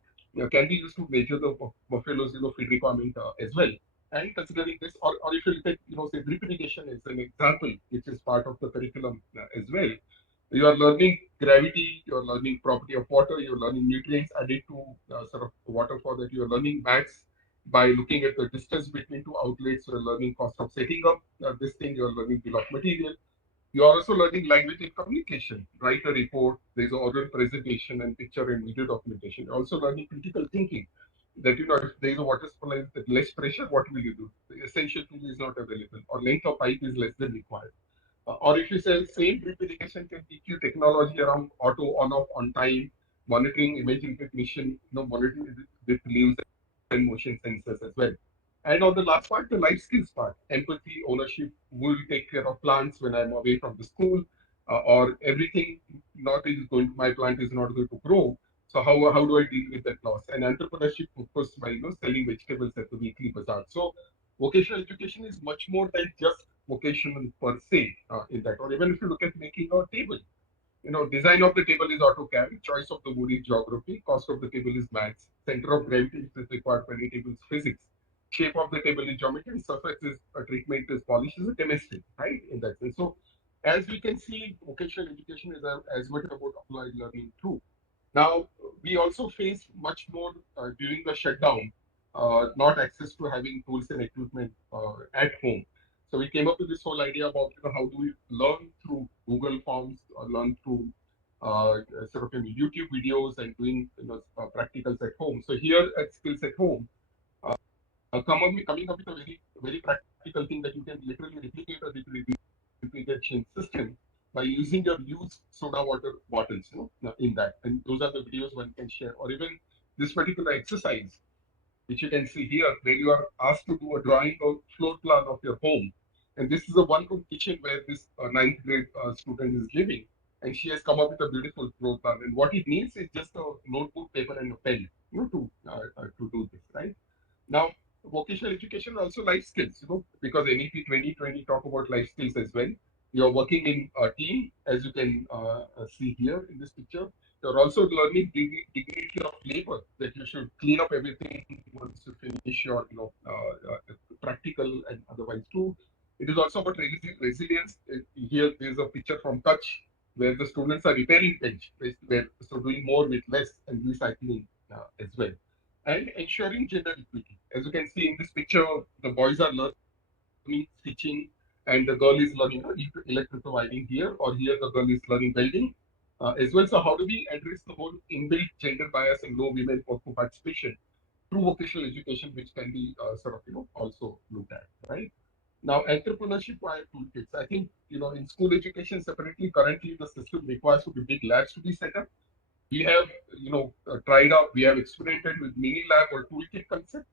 can be used to measure the buffalo's field requirement as well. And considering this, or if you look at say drip irrigation as an example, which is part of the curriculum as well. You are learning gravity, you are learning property of water, you are learning nutrients added to sort of water for that. You are learning maths by looking at the distance between two outlets. You are learning cost of setting up this thing. You are learning bill of material. You are also learning language and communication. Write a report. There's oral presentation and picture and video documentation. You're also learning critical thinking. That if there is a water supply with less pressure, what will you do? The essential tool is not available, or length of pipe is less than required. Or if you say same drip irrigation can teach you technology around auto on off on time, monitoring image recognition, monitoring with leaves and motion sensors as well. And on the last part, the life skills part, empathy, ownership, will take care of plants when I'm away from the school, or everything not is going to, my plant is not going to grow. So how do I deal with that loss? And entrepreneurship, of course, by selling vegetables at the weekly bazaar. So vocational education is much more than just vocational per se in that. Or even if you look at making a table, design of the table is AutoCAD, choice of the wood is geography, cost of the table is maths, center of gravity is required for any table is physics. shape of the table is geometry, and surface is treatment is polish is a chemistry, right? In that sense. So as we can see, vocational education is as much about applied learning too. Now, we also face much more during the shutdown, not access to having tools and equipment at home. So we came up with this whole idea about how do we learn through Google Forms or learn through sort of YouTube videos and doing practicals at home. So here at Skills at Home, coming up with a very practical thing that you can literally replicate a refrigeration system by using your used soda water bottles, in that. And those are the videos one can share, or even this particular exercise, which you can see here, where you are asked to do a drawing of floor plan of your home. And this is a one-room kitchen where this ninth grade student is living. And she has come up with a beautiful floor plan. And what it needs is just a notebook, paper, and a pen, to do this, right? Now, vocational education also life skills, because NEP 2020 talk about life skills as well. You're working in a team, as you can see here in this picture. You're also learning dignity of labor, that you should clean up everything once you finish your practical and otherwise too. It is also about resilience. Here there's a picture from Kutch where the students are repairing bench, so doing more with less and recycling as well. And ensuring gender equity. As you can see in this picture, the boys are learning stitching and the girl is learning electrical wiring here, or here the girl is learning welding as well. So how do we address the whole inbuilt gender bias and low women for participation through vocational education, which can be also looked at, right? Now, entrepreneurship via toolkits. I think, in school education separately, currently the system requires to be big labs to be set up. We have, tried out, we have experimented with mini lab or toolkit concept.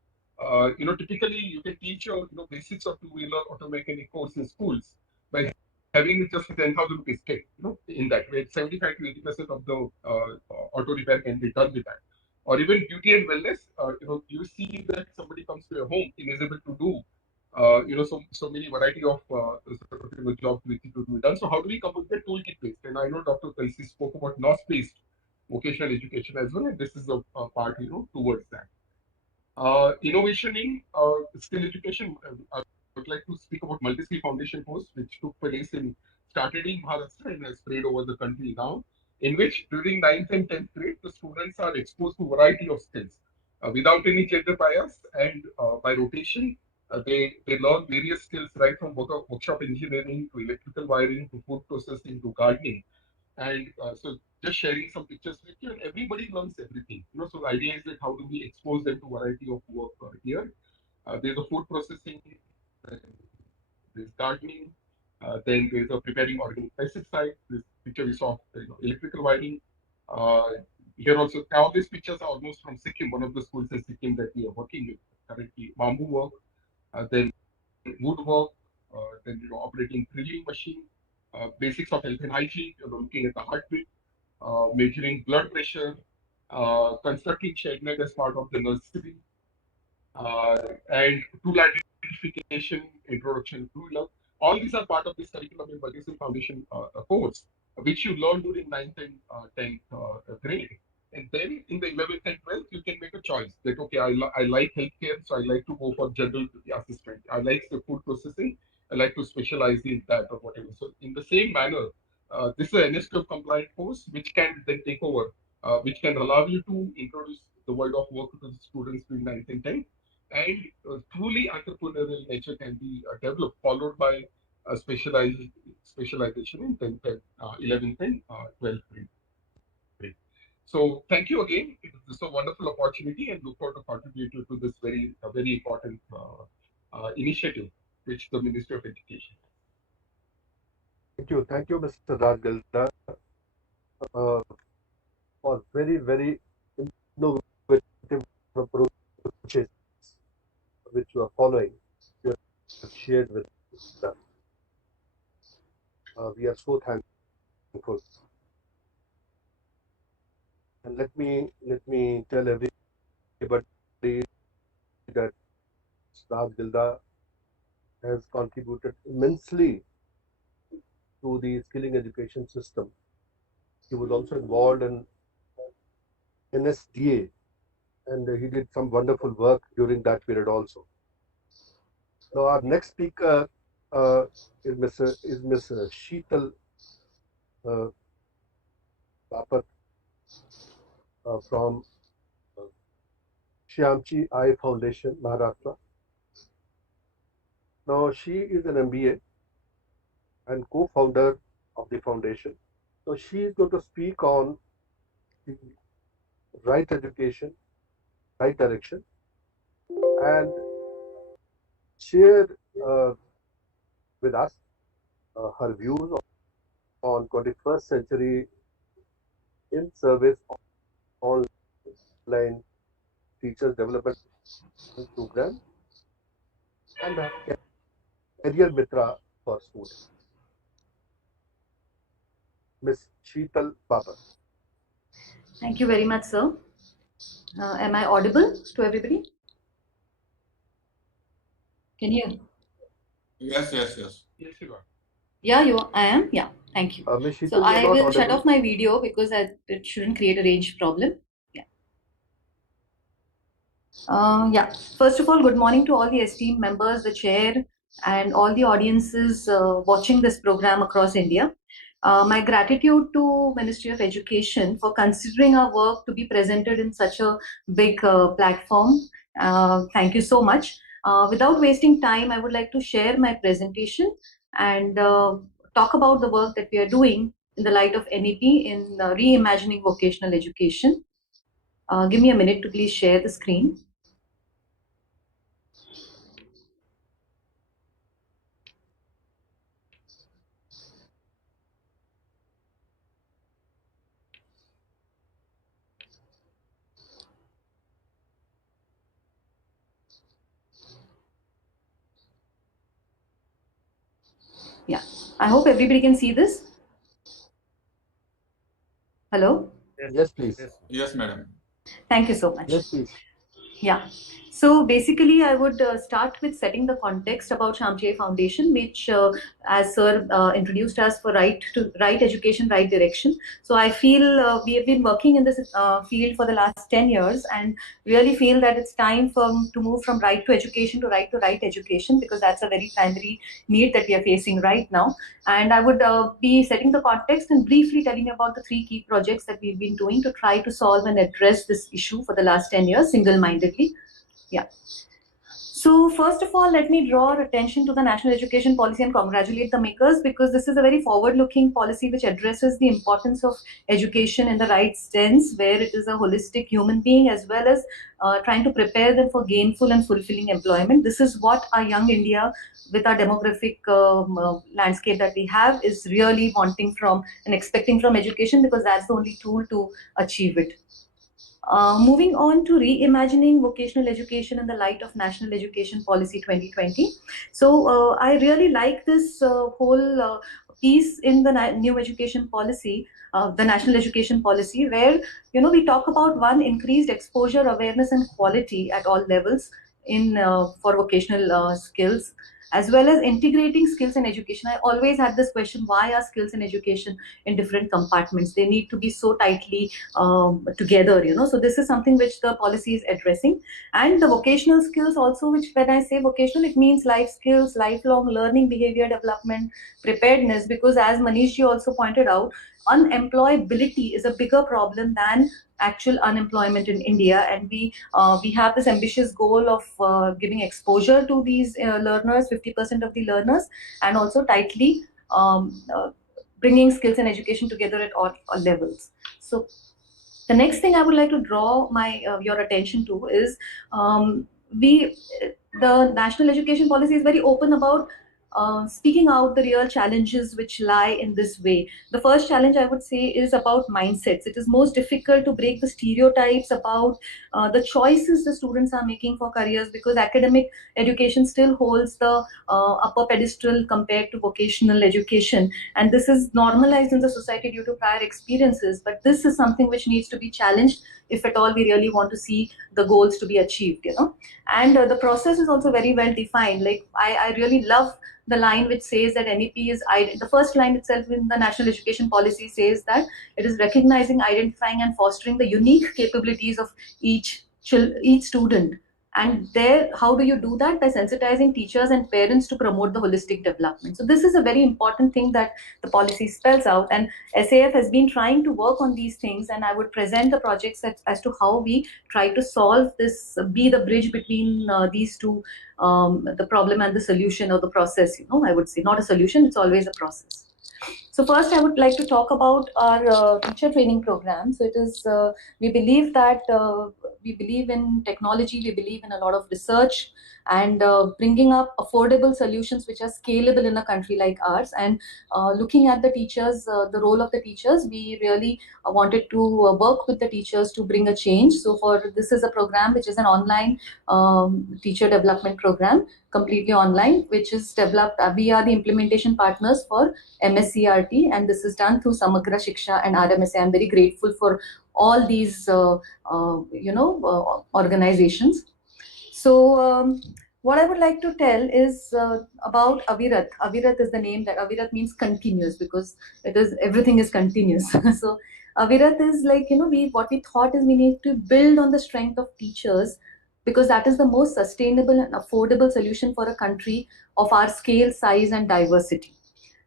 Typically you can teach your, basics of two-wheeler auto mechanic course in schools by having just 10,000 rupees kit, in that way, 75 to 80% of the auto repair can be done with that. Or even beauty and wellness, you see that somebody comes to your home and is able to do, so many variety of jobs which need to be done. So how do we come up with the toolkit based? And I know Dr. Kalsi spoke about NOS-based vocational education as well, and this is a part, towards that. Innovation in skill education. I would like to speak about multi-skill foundation course, which took place started in Maharashtra and has spread over the country now, in which during 9th and 10th grade, the students are exposed to a variety of skills without any gender bias, and by rotation, they learn various skills right from workshop engineering to electrical wiring to food processing to gardening. And so just sharing some pictures with you, and everybody learns everything. So the idea is that how do we expose them to variety of work here? There's a food processing, there's gardening, then there's a preparing organic acid side. This picture we saw, electrical wiring. Uh, Here also, all these pictures are almost from Sikkim, one of the schools in Sikkim that we are working with currently. Bamboo work, then woodwork, then operating drilling machine, basics of health and hygiene, looking at the heartbeat, measuring blood pressure, constructing shed net as part of the nursery, and tool identification, introduction to tool. All these are part of this curriculum in Multi-Skill Foundation course, which you learn during 9th and 10th grade. And then in the 11th and 12th, you can make a choice that, okay, I like healthcare, so I like to go for general assistant. I like the food processing. I like to specialize in that or whatever. So in the same manner, this is an NSQF compliant course, which can then take over, which can allow you to introduce the world of work to the students during 9th and 10th. And truly entrepreneurial nature can be developed, followed by specialization in 10th, 11th, and 12th grade. So thank you again. It is a wonderful opportunity, and look forward to contributing to this very important initiative which the Ministry of Education. Thank you, Mr. Raj Gilda, for very innovative approaches which you are following. You have shared with us. We are so thankful. And let me tell everybody that Raj Gilda has contributed immensely to the skilling education system. He was also involved in NSDA, and he did some wonderful work during that period also. Now our next speaker is Miss Sheetal Bapat from Shyamchi Eye Foundation, Maharashtra. Now she is an MBA and co-founder of the foundation. So she is going to speak on the right education, right direction, and share with us her views on 21st century in service online teachers development program and a career mitra for students. Miss Sheetal Bapat. Thank you very much, sir. Am I audible to everybody? Can you? Yes. Yes, you are. Yeah, I am. Yeah, thank you. Miss Sheetal, So you are I not will shut audible. off my video because it shouldn't create a range problem. Yeah. First of all, good morning to all the esteemed members, the chair, and all the audiences watching this program across India. My gratitude to Ministry of Education for considering our work to be presented in such a big platform. Thank you so much. Without wasting time, I would like to share my presentation and talk about the work that we are doing in the light of NEP in reimagining vocational education. Give me a minute to please share the screen. Yeah, I hope everybody can see this. Hello? Yes, please. Yes, madam. Thank you so much. Yes, please. Yeah. So basically, I would start with setting the context about Shyamchi Foundation, which, as Sir introduced us for right education, right direction. So I feel we have been working in this field for the last 10 years and really feel that it's time to move from right to education to right education, because that's a very primary need that we are facing right now. And I would be setting the context and briefly telling you about the 3 key projects that we've been doing to try to solve and address this issue for the last 10 years single-mindedly. Yeah. So first of all, let me draw our attention to the National Education Policy and congratulate the makers, because this is a very forward-looking policy which addresses the importance of education in the right sense, where it is a holistic human being as well as trying to prepare them for gainful and fulfilling employment. This is what our young India, with our demographic landscape that we have, is really wanting from and expecting from education, because that's the only tool to achieve it. Moving on to reimagining vocational education in the light of National Education Policy 2020. So I really like this whole piece in the new education policy, the National Education Policy, where we talk about increased exposure, awareness, and quality at all levels in for vocational skills, as well as integrating skills in education. I always had this question: why are skills in education in different compartments? They need to be so tightly together, So this is something which the policy is addressing. And the vocational skills also, which when I say vocational, it means life skills, lifelong learning, behavior development, preparedness, because as Manish also pointed out, unemployability is a bigger problem than actual unemployment in India, and we have this ambitious goal of giving exposure to these learners, 50% of the learners, and also tightly bringing skills and education together at all levels. So the next thing I would like to draw your attention to is the National Education Policy is very open about speaking out the real challenges which lie in this way. The first challenge I would say is about mindsets. It is most difficult to break the stereotypes about the choices the students are making for careers, because academic education still holds the upper pedestal compared to vocational education, and this is normalized in the society due to prior experiences. But this is something which needs to be challenged if at all we really want to see the goals to be achieved, And the process is also very well defined. Like I really love the line which says that NEP is, the first line itself in the National Education Policy says that it is recognizing, identifying, and fostering the unique capabilities of each student And there, how do you do that? By sensitizing teachers and parents to promote the holistic development. So this is a very important thing that the policy spells out, and SAF has been trying to work on these things, and I would present the projects as to how we try to solve this, be the bridge between these two, the problem and the solution, or the process, I would say, not a solution, it's always a process. So first, I would like to talk about our teacher training program. So it is, we believe that we believe in technology, we believe in a lot of research, and bringing up affordable solutions which are scalable in a country like ours. And looking at the teachers, the role of the teachers, we really wanted to work with the teachers to bring a change. So this is a program which is an online teacher development program, completely online, which is developed. We are the implementation partners for MSCRT, and this is done through Samagra Shiksha and RMSA. I'm very grateful for all these organizations. So what I would like to tell is about Avirat. Avirat is the name. That Avirat means continuous, because everything is continuous. So Avirat is like, what we thought is we need to build on the strength of teachers, because that is the most sustainable and affordable solution for a country of our scale, size, and diversity.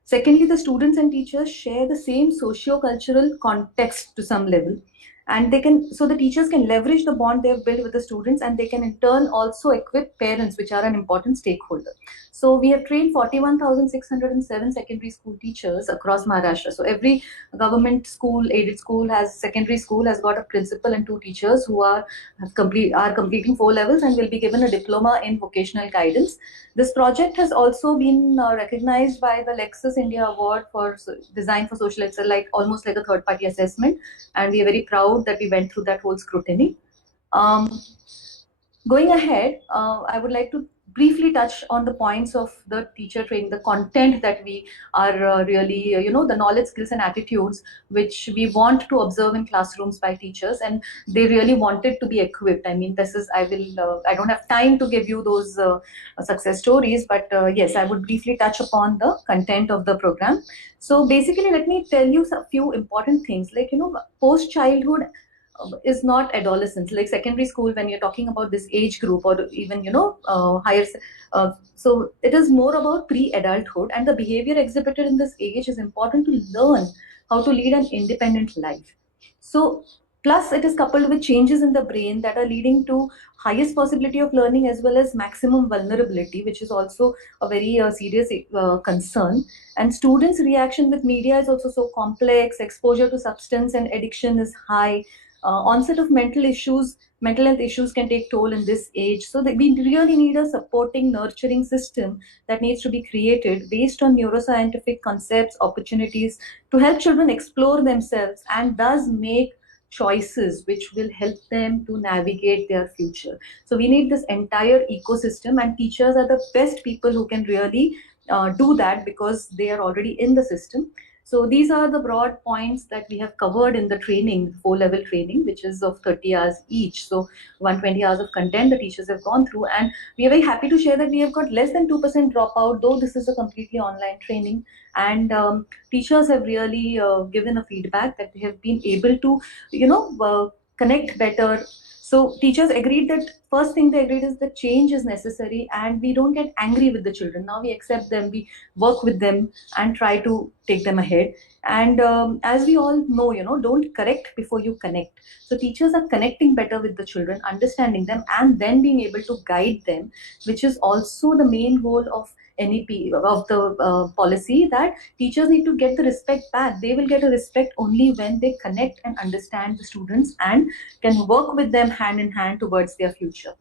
Secondly, the students and teachers share the same socio-cultural context to some level, and so the teachers can leverage the bond they have built with the students, and they can in turn also equip parents, which are an important stakeholder. So we have trained 41,607 secondary school teachers across Maharashtra. So every government school, aided school, secondary school has got a principal and 2 teachers who are completing 4 levels and will be given a diploma in vocational guidance. This project has also been recognized by the Lexus India Award for Design for Social Excellence, almost like a third-party assessment, and we are very proud that we went through that whole scrutiny. Going ahead, I would like to briefly touch on the points of the teacher training, the content that we are really, the knowledge, skills, and attitudes which we want to observe in classrooms by teachers, and they really wanted to be equipped. I mean, I don't have time to give you those success stories, but yes, I would briefly touch upon the content of the program. So basically, let me tell you a few important things, like, post-childhood is not adolescence, like secondary school, when you're talking about this age group, or even higher, so it is more about pre-adulthood, and the behavior exhibited in this age is important to learn how to lead an independent life. So plus it is coupled with changes in the brain that are leading to highest possibility of learning as well as maximum vulnerability, which is also a very serious concern. And students' reaction with media is also so complex. Exposure to substance and addiction is high. Onset of mental health issues can take toll in this age. So we really need a supporting, nurturing system that needs to be created based on neuroscientific concepts, opportunities to help children explore themselves and thus make choices which will help them to navigate their future. So we need this entire ecosystem, and teachers are the best people who can really do that, because they are already in the system. So these are the broad points that we have covered in the training, 4-level training, which is of 30 hours each. So 120 hours of content the teachers have gone through, and we are very happy to share that we have got less than 2% dropout, though this is a completely online training. And teachers have really given a feedback that they have been able to, connect better. So teachers agreed that first thing they agreed is that change is necessary, and we don't get angry with the children. Now we accept them, we work with them and try to take them ahead. And as we all know, don't correct before you connect. So teachers are connecting better with the children, understanding them, and then being able to guide them, which is also the main goal of NEP, of the policy, that teachers need to get the respect back. They will get a respect only when they connect and understand the students and can work with them hand in hand towards their future.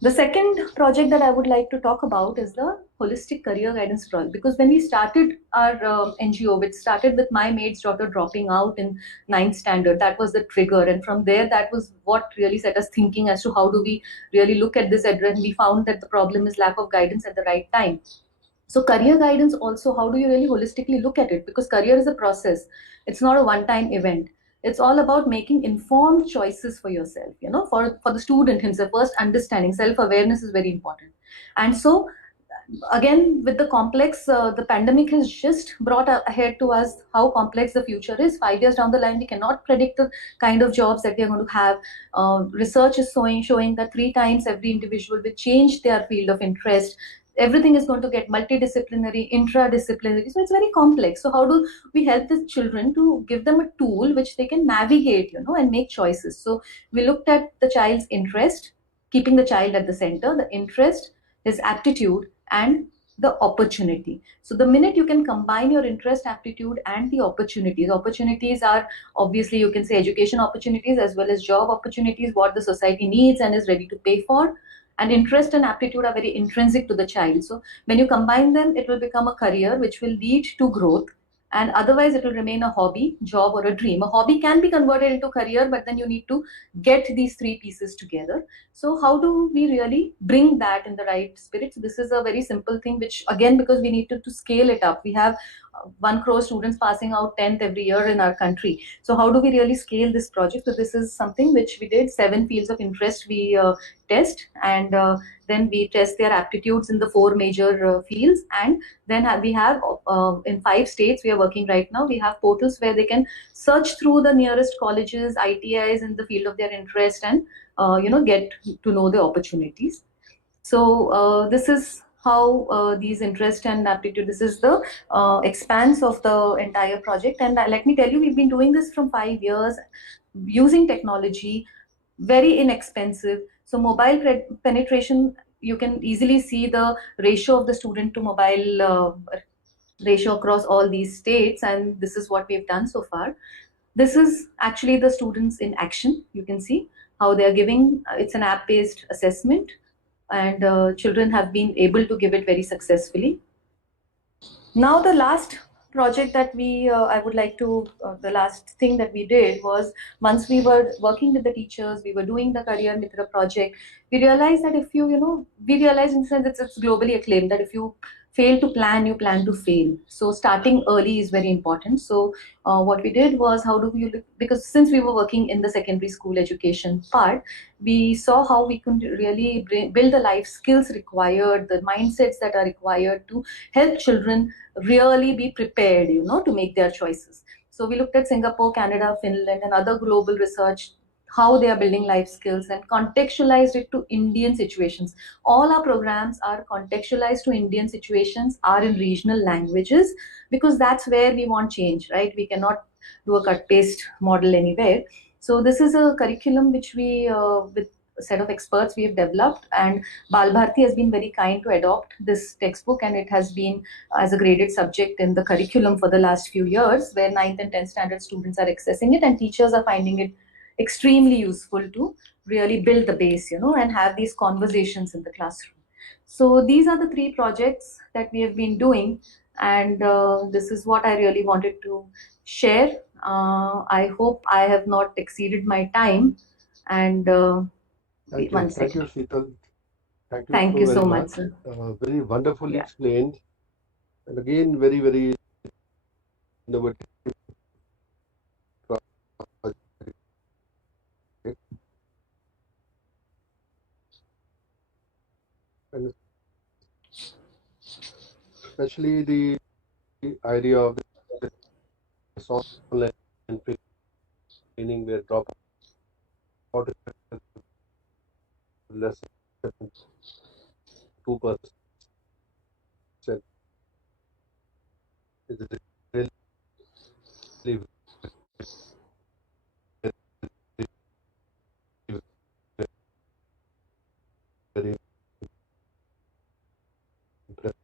The second project that I would like to talk about is the Holistic Career Guidance Project, because when we started our NGO, which started with my maid's daughter dropping out in 9th standard, that was the trigger. And from there, that was what really set us thinking as to how do we really look at this address. We found that the problem is lack of guidance at the right time. So career guidance also, how do you really holistically look at it? Because career is a process. It's not a one-time event. It's all about making informed choices for yourself, for the student himself. First, understanding, self-awareness is very important. And so again, with the complex, the pandemic has just brought ahead to us how complex the future is. 5 years down the line, we cannot predict the kind of jobs that we are going to have. Research is showing that 3 times every individual will change their field of interest. Everything is going to get multidisciplinary, intradisciplinary. So it's very complex. So how do we help the children to give them a tool which they can navigate, and make choices? So we looked at the child's interest, keeping the child at the center, the interest, his aptitude, and the opportunity. So the minute you can combine your interest, aptitude, and the opportunities are obviously, you can say, education opportunities as well as job opportunities, what the society needs and is ready to pay for. And interest and aptitude are very intrinsic to the child. So when you combine them, it will become a career which will lead to growth. And otherwise, it will remain a hobby, job, or a dream. A hobby can be converted into career, but then you need to get these 3 pieces together. So how do we really bring that in the right spirit? So this is a very simple thing, which again, because we need to scale it up. We have 1 crore students passing out 10th every year in our country. So how do we really scale this project? So this is something which we did. 7 fields of interest we test, and then we test their aptitudes in the 4 major fields. And then we have in 5 states we are working right now, we have portals where they can search through the nearest colleges, ITIs in the field of their interest, and get to know the opportunities. So this is how these interest and aptitude, this is the expanse of the entire project. And let me tell you, we've been doing this from 5 years using technology, very inexpensive. So mobile penetration, you can easily see the ratio of the student to mobile ratio across all these states, and this is what we've done so far. This is actually the students in action. You can see how they are giving. It's an app-based assessment, and children have been able to give it very successfully. Now the last project that I would like to, the last thing that we did was, once we were working with the teachers, we were doing the Career Mitra project, we realized that if we realized in the sense it's globally acclaimed, that if you fail to plan, you plan to fail. So starting early is very important. So what we did was, how do we, because since we were working in the secondary school education part, we saw how we could really build the life skills required, the mindsets that are required to help children really be prepared, to make their choices. So we looked at Singapore, Canada, Finland, and other global research, how they are building life skills, and contextualized it to Indian situations. All our programs are contextualized to Indian situations, are in regional languages, because that's where we want change, right? We cannot do a cut-paste model anywhere. So this is a curriculum which we, with a set of experts, we have developed, and Bal Bharti has been very kind to adopt this textbook, and it has been as a graded subject in the curriculum for the last few years, where 9th and 10th standard students are accessing it, and teachers are finding it extremely useful to really build the base, and have these conversations in the classroom. So these are the 3 projects that we have been doing, and this is what I really wanted to share. I hope I have not exceeded my time. And Thank one you. Thank you, second. Sheetal. Thank you so very much, sir. Very wonderfully Yeah. explained. And again, very, very innovative project. And especially the idea of this online training where dropout is less than 2% is really very, very impressive.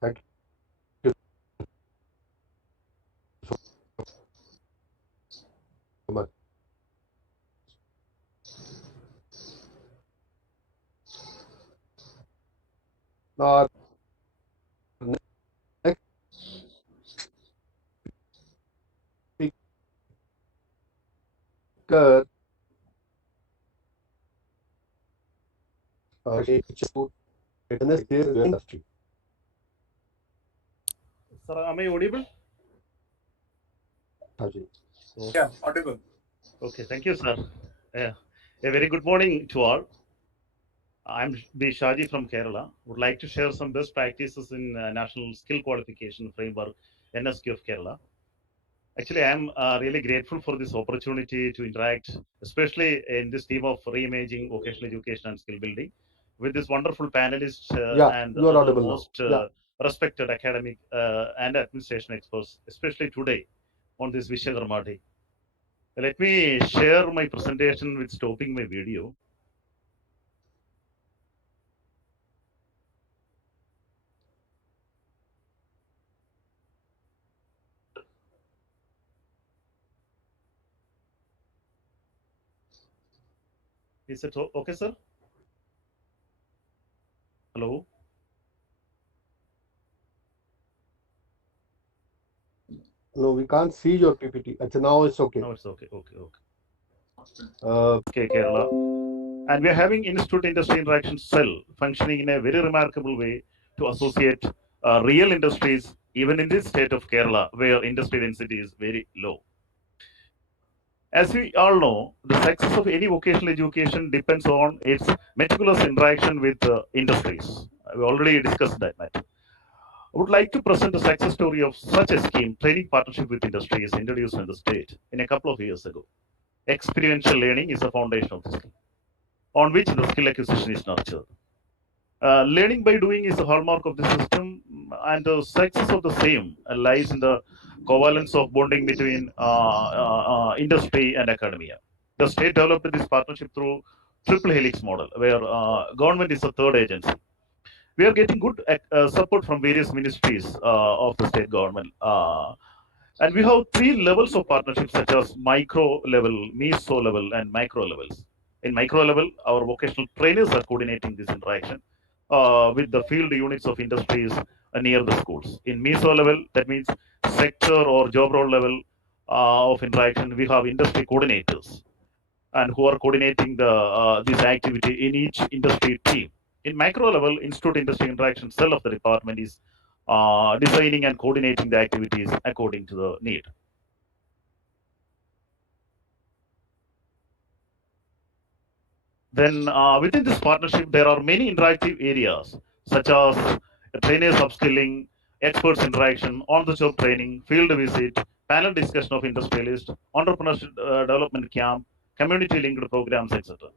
Thank you so much. Now, our next speaker industry. Sir, am I audible? Haji. Yeah, audible. Okay, thank you, sir. A very good morning to all. I'm B. Shaji from Kerala. Would like to share some best practices in National Skill Qualification Framework, NSQ of Kerala. Actually, I'm really grateful for this opportunity to interact, especially in this theme of reimagining vocational education and skill building, with this wonderful panelists Yeah, and you are other audible now. most Yeah. respected academic and administration experts, especially today on this Vishwakarma Day. Let me share my presentation with stopping my video. Is it okay, sir? Hello? No, we can't see your PPT. Now it's okay. Now it's okay. Okay, Kerala. And we are having Institute Industry Interaction Cell functioning in a very remarkable way to associate real industries, even in this state of Kerala, where industry density is very low. As we all know, the success of any vocational education depends on its meticulous interaction with industries. We already discussed that matter. I would like to present a success story of such a scheme, training partnership with industries introduced in the state in a couple of years ago. Experiential learning is the foundation of the skill, on which the skill acquisition is nurtured. Learning by doing is the hallmark of the system, and the success of the same lies in the covalence of bonding between industry and academia. The state developed this partnership through triple helix model, where government is a third agency. We are getting good support from various ministries of the state government. And we have three levels of partnership, such as micro level, meso level, and micro levels. In micro level, our vocational trainers are coordinating this interaction with the field units of industries near the schools. In meso level, that means sector or job role level of interaction, we have industry coordinators and who are coordinating the this activity in each industry team. In micro level, Institute Industry Interaction Cell of the department is designing and coordinating the activities according to the need. Then within this partnership, there are many interactive areas such as trainers upskilling, experts interaction, on-the-job training, field visit, panel discussion of industrialists, entrepreneurship development camp, community-linked programs, etc.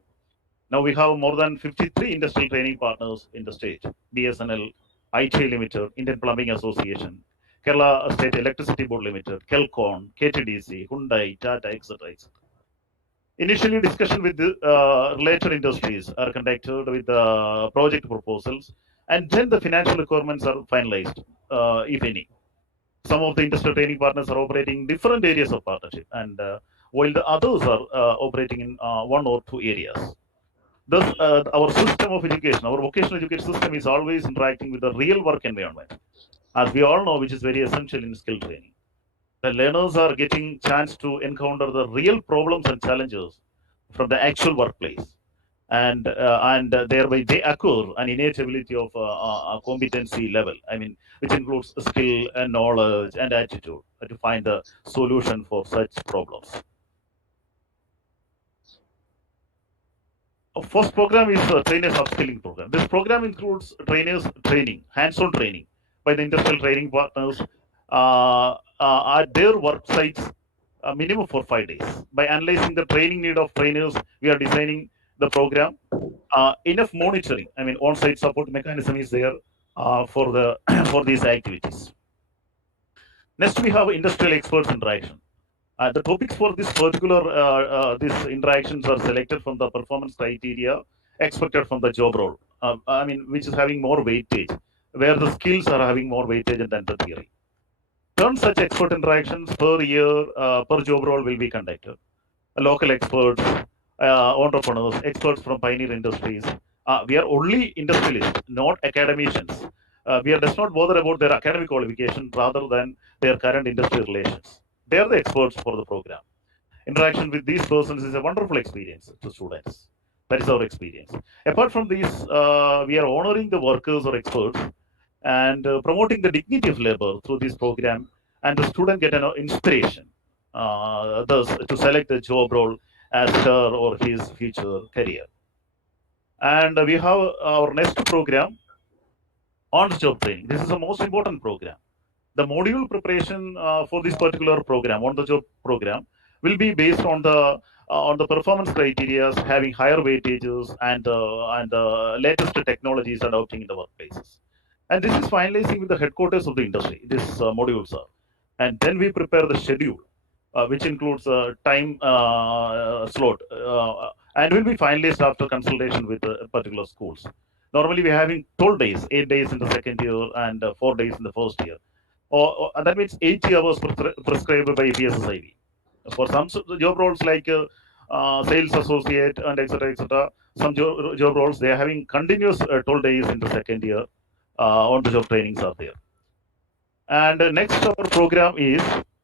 Now we have more than 53 industrial training partners in the state: BSNL, IT Limited, Indian Plumbing Association, Kerala State Electricity Board Limited, Kelcon, KTDC, Hyundai, Tata, etc. Initially, discussion with the related industries are conducted with the project proposals, and then the financial requirements are finalized, if any. Some of the industrial training partners are operating different areas of partnership, and while the others are operating in one or two areas. Thus, our system of education, our vocational education system is always interacting with the real work environment, as we all know, which is very essential in skill training. The learners are getting chance to encounter the real problems and challenges from the actual workplace, and thereby they acquire an innate ability of a competency level. I mean, which includes skill and knowledge and attitude to find the solution for such problems. First program is trainers upskilling program. This program includes trainers training, hands-on training by the industrial training partners at their work sites, minimum for 5 days. By analyzing the training need of trainers, we are designing the program. Enough monitoring, I mean, on-site support mechanism is there for the for these activities. Next, we have industrial experts interaction. The topics for this particular these interactions are selected from the performance criteria expected from the job role. I mean, which is having more weightage, where the skills are having more weightage than the theory. 10 such expert interactions per year per job role will be conducted. Local experts, entrepreneurs, experts from pioneer industries. We are only industrialists, not academicians. We are does not bother about their academic qualification rather than their current industry relations. They are the experts for the program. Interaction with these persons is a wonderful experience to students. That is our experience. Apart from this, we are honoring the workers or experts and promoting the dignity of labor through this program, and the student get an inspiration thus to select the job role as her or his future career. And we have our next program, on-the-job training. This is the most important program. The module preparation for this particular program, on-the-job program, will be based on the performance criteria, having higher weightages and latest technologies adopting in the workplaces. And this is finalizing with the headquarters of the industry. This modules are, and then we prepare the schedule, which includes a time slot, and will be finalized after consultation with particular schools. Normally, we're having 12 days, 8 days in the second year and 4 days in the first year. And that means 80 hours prescribed by PSSIV. For some job roles like sales associate and etc., some job roles, they are having continuous 12 days in the second year. On-the-job trainings are there. And next our program is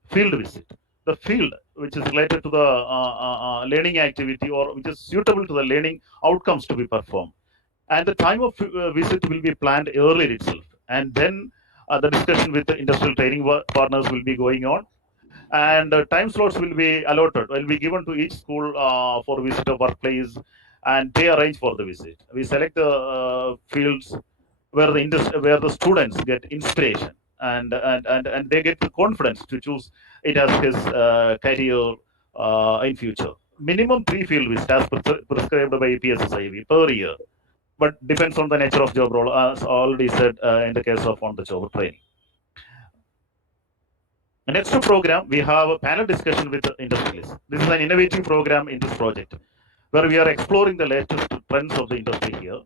field visit. The field which is related to the learning activity or which is suitable to the learning outcomes to be performed. And the time of visit will be planned earlier itself. And then the discussion with the industrial training partners will be going on. And time slots will be allotted, will be given to each school for visit of workplace, and they arrange for the visit. We select the fields where the students get inspiration and they get the confidence to choose it as his career in future. Minimum 3 field visits as prescribed by PSSIV per year, but depends on the nature of job role, as already said in the case of on-the-job training. The next program, we have a panel discussion with the industries. This is an innovative program in this project, where we are exploring the latest trends of the industry here.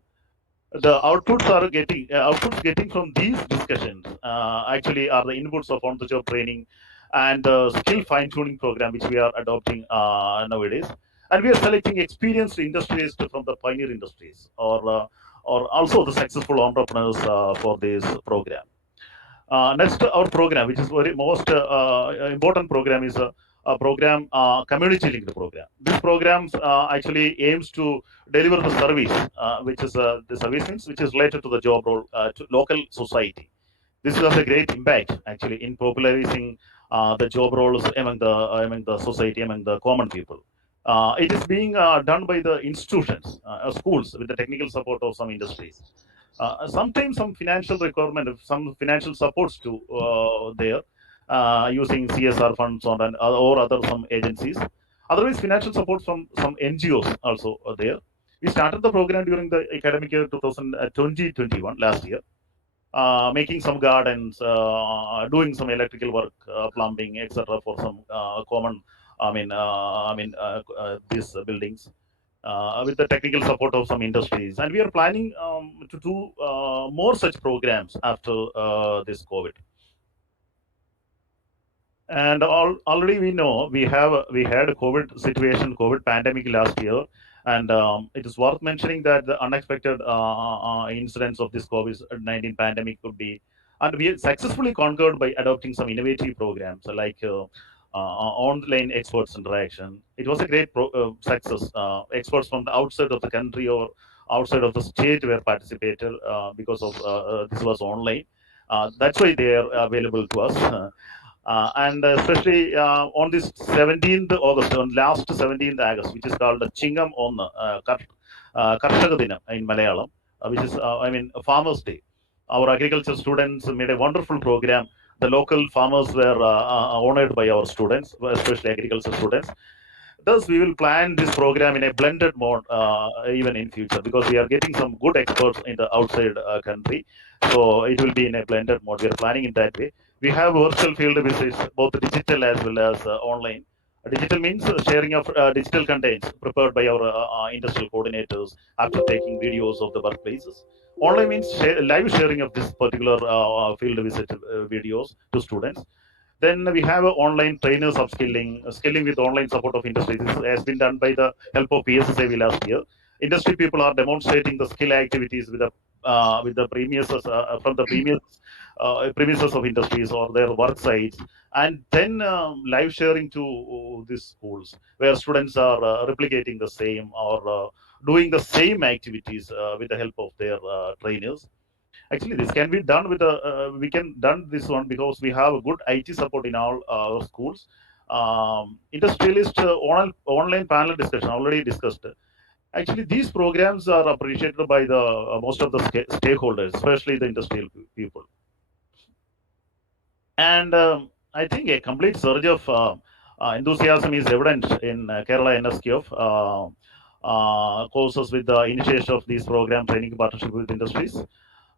The outputs getting from these discussions actually are the inputs of on-the-job training and skill fine-tuning program which we are adopting nowadays. And we are selecting experienced industries from the pioneer industries or also the successful entrepreneurs for this program. Next, our program, which is very most important program, is a program, community linked program. This program actually aims to deliver the service, which is the service means which is related to the job role to local society. This has a great impact actually in popularizing the job roles among the society, among the common people. It is being done by the institutions, schools, with the technical support of some industries. Sometimes some financial requirement, some financial supports to there using CSR funds or other some agencies. Otherwise, financial support from some NGOs also are there. We started the program during the academic year 2020-21 last year, making some gardens, doing some electrical work, plumbing, etc. for some common, these buildings. With the technical support of some industries, and we are planning to do more such programs after this COVID. And already we know we had a COVID situation, COVID pandemic last year, and it is worth mentioning that the unexpected incidents of this COVID-19 pandemic could be, and we successfully conquered by adopting some innovative programs like online experts interaction. It was a great success. Experts from the outside of the country or outside of the state were participated because of this was online. That's why they are available to us. And especially on this 17th August, on last 17th August, which is called Chingam on Karshaka Dinam in Malayalam, which is Farmers Day. Our agriculture students made a wonderful program. The local farmers were honored by our students, especially agriculture students. Thus, we will plan this program in a blended mode even in future, because we are getting some good experts in the outside country. So it will be in a blended mode. We are planning in that way. We have virtual field visits, both digital as well as online. Digital means sharing of digital contents prepared by our industrial coordinators after taking videos of the workplaces. Online means live sharing of this particular field visit videos to students. Then we have online trainers upskilling, skilling with online support of industry. This has been done by the help of PSSAV last year. Industry people are demonstrating the skill activities with the premises from the premises of industries or their work sites, and then live sharing to these schools where students are replicating the same or doing the same activities with the help of their trainers. Actually, this can be done with we can done this one because we have a good IT support in all our schools. industrialist online panel discussion already discussed. Actually, these programs are appreciated by the most of the stakeholders, especially the industrial people. And I think a complete surge of enthusiasm is evident in Kerala NSQF courses with the initiation of these program training partnership with industries.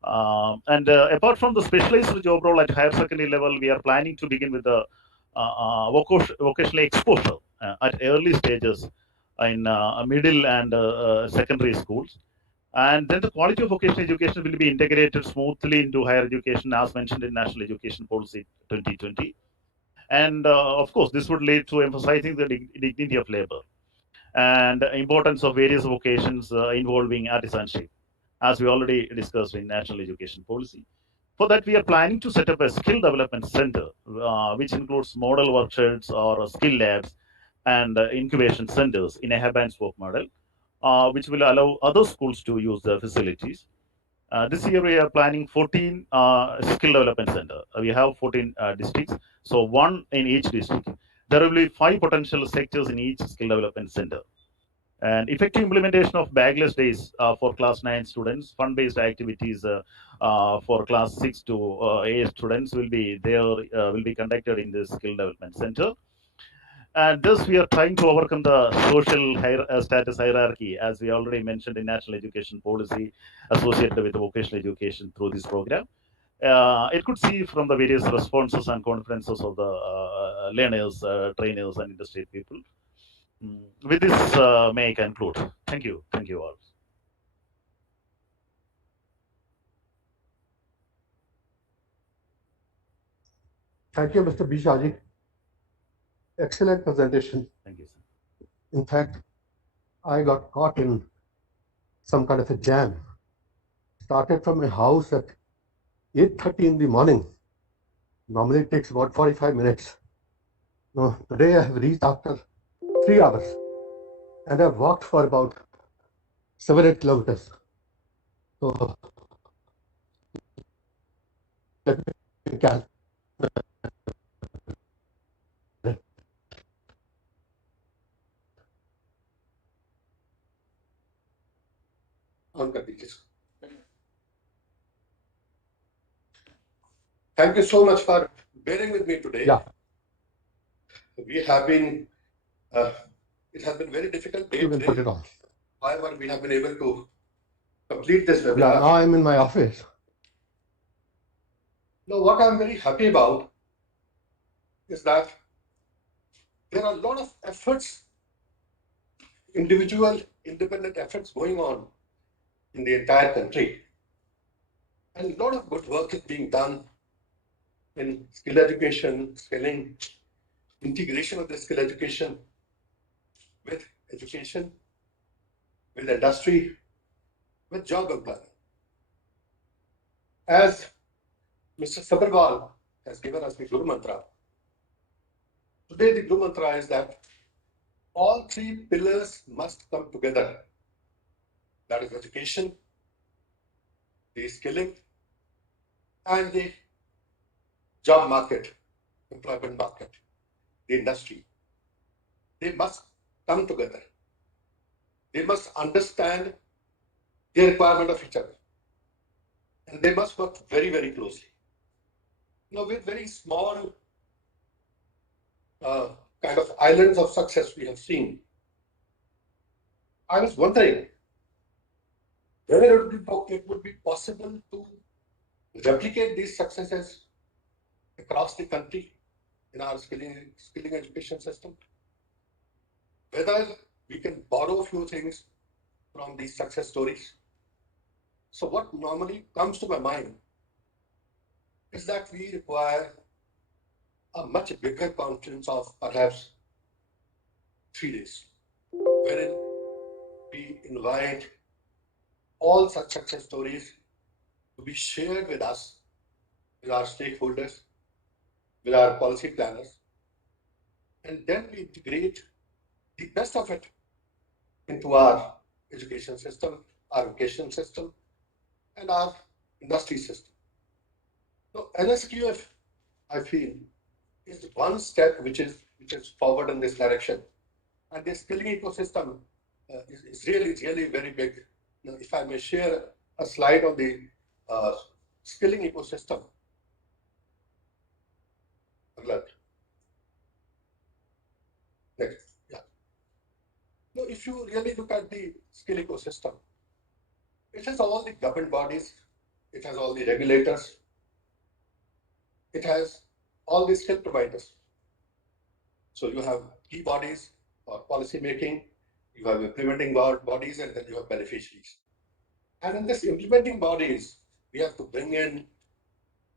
And apart from the specialized job role at higher secondary level, we are planning to begin with the vocational exposure at early stages in middle and secondary schools. And then the quality of vocational education will be integrated smoothly into higher education as mentioned in National Education Policy 2020. And of course, this would lead to emphasizing the dignity of labor and importance of various vocations involving artisanship, as we already discussed in National Education Policy. For that, we are planning to set up a skill development center, which includes model workshops or skill labs and incubation centers in a hub and spoke model, which will allow other schools to use the facilities. This year we are planning 14 skill development center. We have 14 districts, so one in each district. There will be 5 potential sectors in each skill development center. And effective implementation of bagless days for class 9 students, fund-based activities for class 6 to 8 students will be there, will be conducted in this skill development center. And thus we are trying to overcome the social status hierarchy, as we already mentioned in National Education Policy associated with vocational education through this program. It could see from the various responses and conferences of the learners, trainers, and industry people. With this, may I conclude? Thank you. Thank you all. Thank you, Mr. Bishaji. Excellent presentation. Thank you, sir. In fact, I got caught in some kind of a jam. Started from my house at 8:30 in the morning. Normally it takes about 45 minutes. No, today I have reached after 3 hours and I've walked for about 7-8 kilometers. So let me calculate. Thank you so much for bearing with me today. Yeah. We have been, it has been very difficult day today. Put it on. However, we have been able to complete this webinar. Yeah, now I'm in my office. Now, what I'm very happy about is that there are a lot of efforts, individual, independent efforts going on in the entire country. And a lot of good work is being done in skill education, skilling, integration of the skill education with education, with industry, with job employment. As Mr. Sabharwal has given us the Guru Mantra, today the Guru Mantra is that all 3 pillars must come together. That is education, the skilling, and the job market, employment market, the industry. They must come together. They must understand the requirement of each other. And they must work very, very closely. You know, with very small kind of islands of success we have seen. I was wondering whether it would be possible to replicate these successes across the country in our skilling education system. Whether we can borrow a few things from these success stories. So what normally comes to my mind is that we require a much bigger conference of perhaps 3 days, wherein we invite all such success stories to be shared with us, with our stakeholders, with our policy planners, and then we integrate the best of it into our education system, our vocation system, and our industry system. So NSQF, I feel, is one step which is which is forward in this direction. And this skilling ecosystem is really very big. Now, if I may share a slide on the skilling ecosystem. Next, yeah. Now, if you really look at the skill ecosystem, it has all the government bodies, it has all the regulators, it has all the skill providers. So you have key bodies for policy making, you have implementing bodies, and then you have beneficiaries. And in this implementing bodies, we have to bring in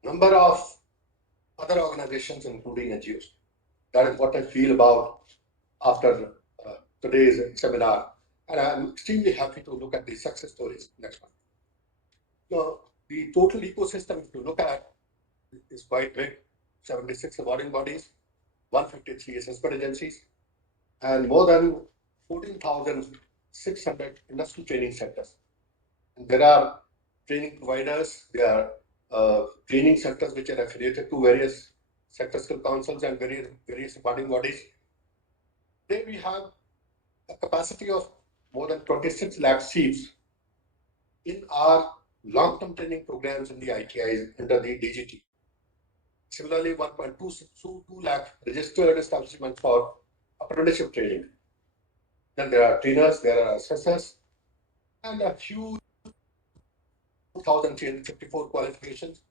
number of other organizations, including NGOs. That is what I feel about after today's seminar. And I'm extremely happy to look at the success stories. Next one. Now, the total ecosystem, if you look at, is quite big. 76 awarding bodies, 153 assessment agencies, and more than 14,600 industry training centers. And there are training providers, there are training centers which are affiliated to various sector skill councils and various awarding bodies. There we have a capacity of more than 26 lakh seats in our long-term training programs in the ITIs under the DGT. Similarly, 1.22 lakh registered establishments for apprenticeship training. Then there are trainers, there are assessors, and a few 2,354 qualifications,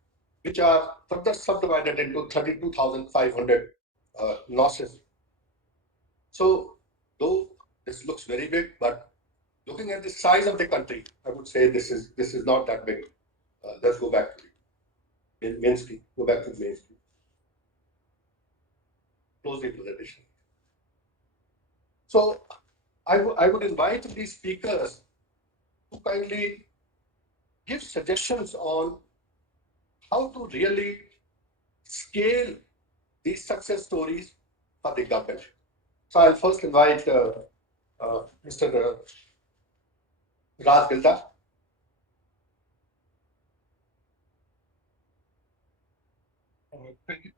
which are further subdivided into 32,500 nurses. So, though this looks very big, but looking at the size of the country, I would say this is not that big. Let's go back to the main screen. Go back to the main screen. Close the presentation. So I would invite these speakers to kindly give suggestions on how to really scale these success stories for the government. So I'll first invite Mr. Raj Gilda.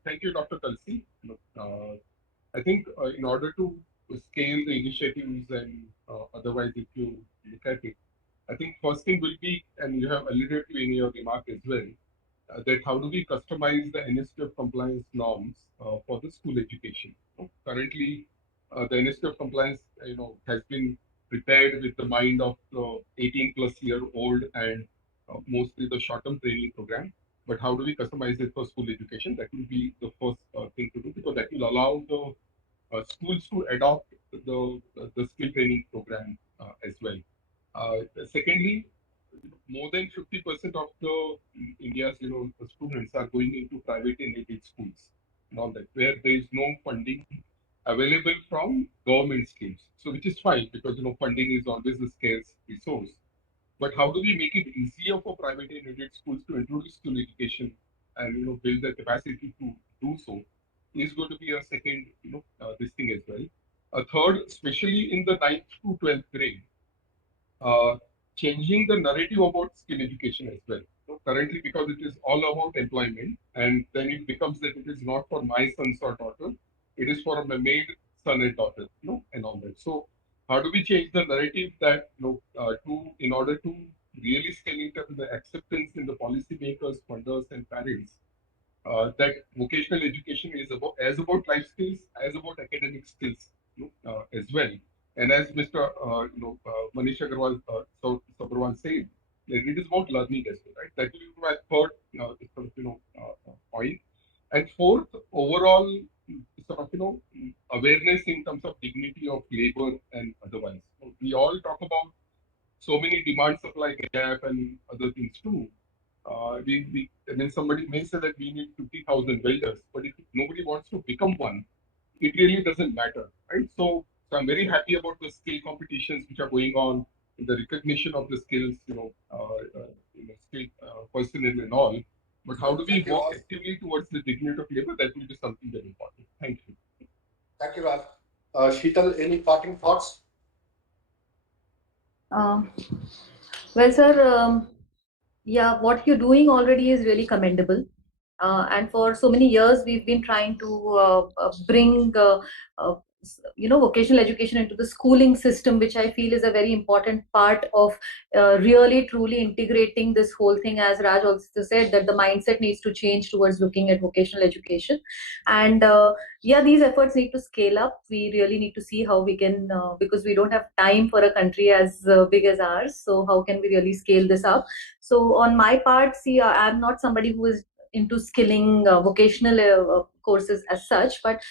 Thank you, Dr. Kalsi. I think in order to scale the initiatives and otherwise, if you look at it, I think first thing will be, and you have alluded to in your remark as well, that how do we customize the NSTF compliance norms for the school education? Currently, the NSTF compliance, has been prepared with the mind of 18-plus-year-old and mostly the short-term training program. But how do we customize it for school education? That will be the first thing to do, because that will allow the schools to adopt the skill training program as well. Secondly, more than 50% of the India's students are going into private and aided schools and all that, where there is no funding available from government schemes. So which is fine, because funding is always a scarce resource. But how do we make it easier for private and aided schools to introduce skill education and build their capacity to do so is going to be a second this thing as well. A third, especially in the 9th to 12th grade, changing the narrative about skill education as well. So currently, because it is all about employment, and then it becomes that it is not for my sons or daughter, it is for my maid son and daughter, and all that. So how do we change the narrative that in order to really scale it up the acceptance in the policymakers, funders, and parents, that vocational education is about life skills as about academic skills as well. And as Mr. Manish Agarwal Sabharwal said, that it is about learning as well, right? That will be my third point. And fourth, overall awareness in terms of dignity of labor and otherwise. So we all talk about so many demand supply gap and other things too. And then somebody may say that we need 50,000 welders, but if nobody wants to become one, it really doesn't matter, right? So I'm very happy about the skill competitions which are going on, the recognition of the skills, skill personnel and all. But how do we work actively towards the dignity of labor? That will be something very important. Thank you. Thank you, Raj. Sheetal, any parting thoughts? Well, sir, yeah, what you're doing already is really commendable. And for so many years, we've been trying to bring vocational education into the schooling system, which I feel is a very important part of really truly integrating this whole thing. As Raj also said, that the mindset needs to change towards looking at vocational education. And yeah, these efforts need to scale up. We really need to see how we can, because we don't have time for a country as big as ours. So how can we really scale this up? So on my part, see, I'm not somebody who is into skilling vocational courses as such, but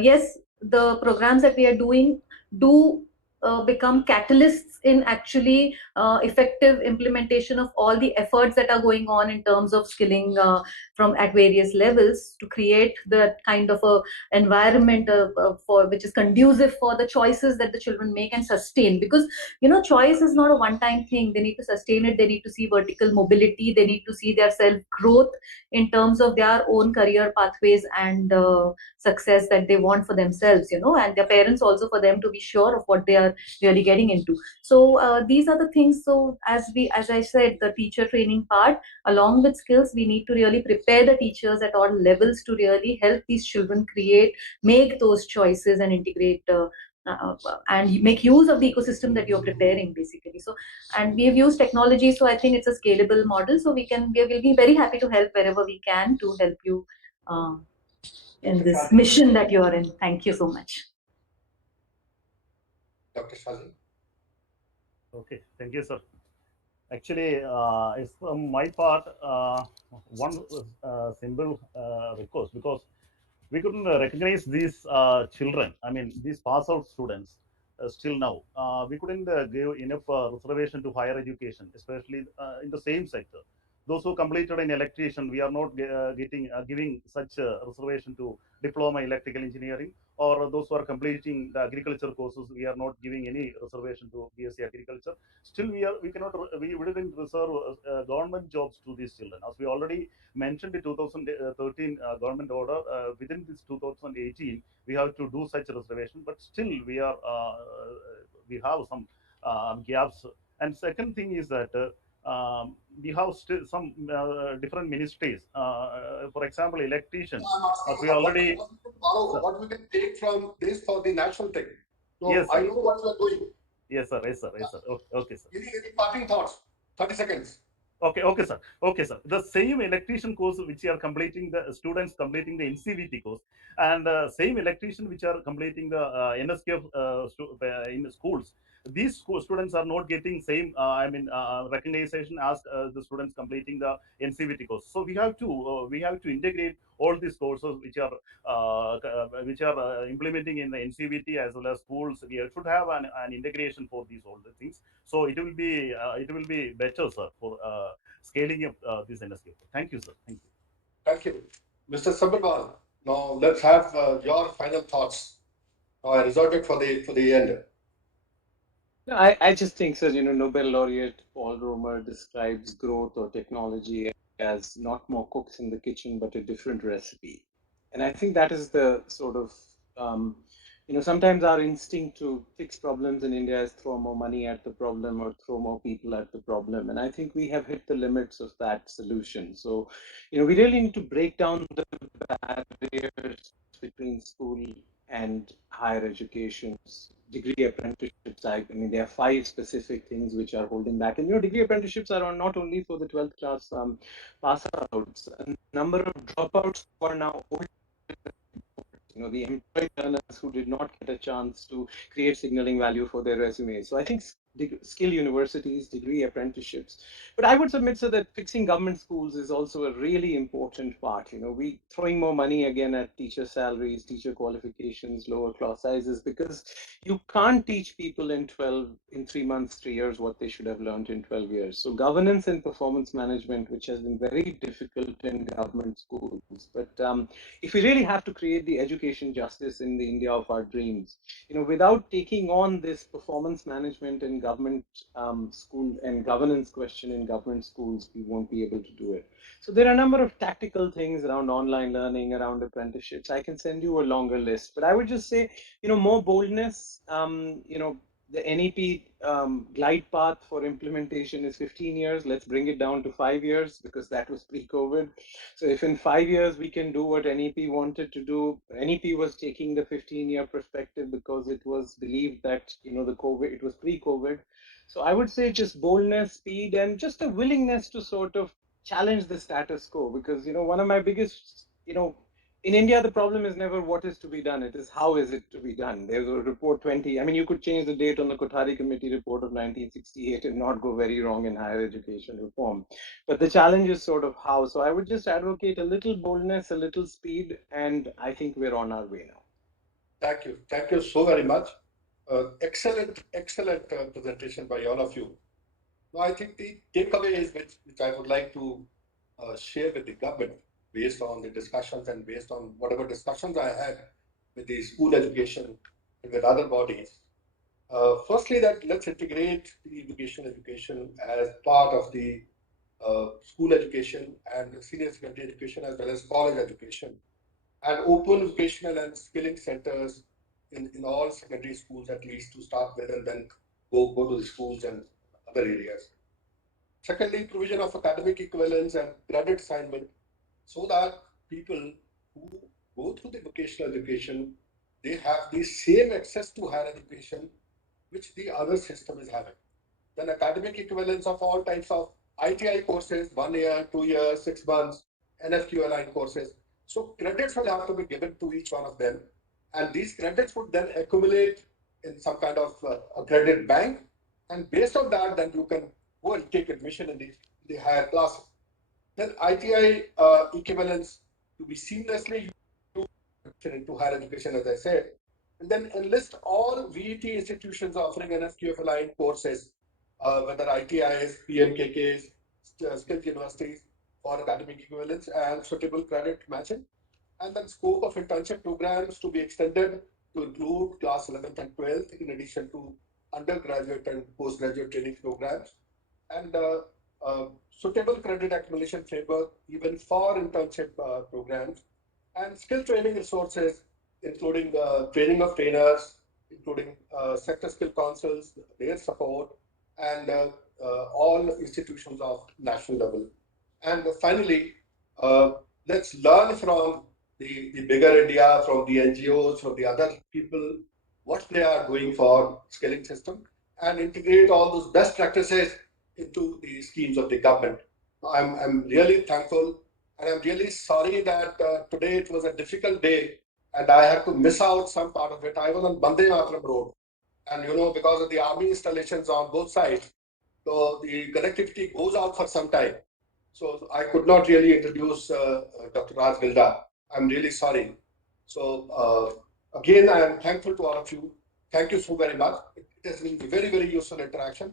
yes, the programs that we are doing do become catalysts in actually effective implementation of all the efforts that are going on in terms of skilling from at various levels, to create the kind of a environment for which is conducive for the choices that the children make and sustain. Because choice is not a one-time thing. They need to sustain it. They need to see vertical mobility. They need to see their self-growth in terms of their own career pathways and success that they want for themselves, and their parents also, for them to be sure of what they are really getting into. So these are the things. So as I said, the teacher training part, along with skills, we need to really prepare the teachers at all levels to really help these children make those choices and integrate and make use of the ecosystem that you're preparing, basically. So, and we have used technology, so I think it's a scalable model. So we will be very happy to help wherever we can to help you in this mission that you're in. Thank you so much. Dr. Shaji. Okay, thank you, sir. Actually, it's from my part, one simple request, because we couldn't recognize these children, I mean, these pass-out students still now. We couldn't give enough reservation to higher education, especially in the same sector. Those who completed in electrician, we are not giving such reservation to diploma electrical engineering, or those who are completing the agriculture courses, we are not giving any reservation to BSc agriculture. Still, we didn't reserve government jobs to these children. As we already mentioned, in 2013 government order, within this 2018, we have to do such a reservation, but still we have some gaps. And second thing is that we have still some different ministries. For example, electricians. As we already what we can take from this for the national thing. So yes, I know what you are doing. Yes, sir. Yes, sir. Yes, sir. Okay, sir. Any parting thoughts? 30 seconds. Okay, sir. Okay, sir. The same electrician course which are completing, the students completing the NCVT course, and same electrician which are completing the NSKF in schools. These students are not getting same, recognition as the students completing the NCVT course. So we have to integrate all these courses which are implementing in the NCVT as well as schools. We should have an integration for these all the things. So it will be better, sir, for scaling up this NSK. Thank you, sir. Thank you. Thank you, Mr. Sabharwal. Now let's have your final thoughts. Now I reserved it for the end. I just think, sir, Nobel laureate Paul Romer describes growth or technology as not more cooks in the kitchen, but a different recipe. And I think that is the sort of, sometimes our instinct to fix problems in India is throw more money at the problem or throw more people at the problem. And I think we have hit the limits of that solution. So, we really need to break down the barriers between school and higher education, degree apprenticeships. I mean, there are 5 specific things which are holding back. And degree apprenticeships are not only for the 12th class pass outs. A number of dropouts who are now old. The employed learners who did not get a chance to create signaling value for their resumes. So I think skill universities, degree apprenticeships. But I would submit, sir, that fixing government schools is also a really important part. We throwing more money again at teacher salaries, teacher qualifications, lower class sizes, because you can't teach people in 3 months, 3 years what they should have learned in 12 years. So governance and performance management, which has been very difficult in government schools. But if we really have to create the education justice in the India of our dreams, without taking on this performance management in government school and governance question in government schools, we won't be able to do it. So there are a number of tactical things around online learning, around apprenticeships. I can send you a longer list, but I would just say, more boldness, the NEP glide path for implementation is 15 years. Let's bring it down to 5 years because that was pre-COVID. So if in 5 years we can do what NEP wanted to do, NEP was taking the 15-year perspective because it was believed that, it was pre-COVID. So I would say just boldness, speed, and just a willingness to sort of challenge the status quo, because, one of my biggest, in India, the problem is never what is to be done. It is how is it to be done. There's a report 20. I mean, you could change the date on the Kothari Committee report of 1968 and not go very wrong in higher education reform. But the challenge is sort of how. So I would just advocate a little boldness, a little speed, and I think we're on our way now. Thank you. Thank you so very much. Excellent presentation by all of you. Now, I think the takeaway is which I would like to share with the government based on the discussions and based on whatever discussions I had with the school education and with other bodies. Firstly, that let's integrate the vocational education as part of the school education and senior secondary education as well as college education, and open vocational and skilling centers in all secondary schools at least to start with, and then go to the schools and other areas. Secondly, provision of academic equivalence and credit assignment so that people who go through the vocational education, they have the same access to higher education which the other system is having. Then academic equivalence of all types of ITI courses, 1 year, 2 years, 6 months, NFQ aligned courses. So credits will have to be given to each one of them. And these credits would then accumulate in some kind of a credit bank. And based on that, then you can go and take admission in the higher classes. Then ITI equivalence to be seamlessly used into higher education, as I said. And then enlist all VET institutions offering NSQF aligned courses, whether ITIs, PMKKs, skilled universities, for academic equivalence and suitable credit matching. And then scope of internship programs to be extended to include class 11th and 12th, in addition to undergraduate and postgraduate training programs. And suitable credit accumulation framework even for internship programs, and skill training resources, including training of trainers, including sector skill councils, their support, and all institutions of national level. And finally, let's learn from the bigger India, from the NGOs, from the other people, what they are doing for skilling system, and integrate all those best practices into the schemes of the government. I'm really thankful, and I'm really sorry that today it was a difficult day and I had to miss out some part of it. I was on Bande Mataram Road, and because of the army installations on both sides, so the connectivity goes out for some time. So I could not really introduce Dr. Raj Gilda. I'm really sorry. So again, I am thankful to all of you. Thank you so very much. It has been a very, very useful interaction,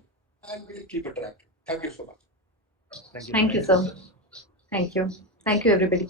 and we'll keep interacting. Thank you so much. Thank you, sir. Thank you. Thank you, everybody.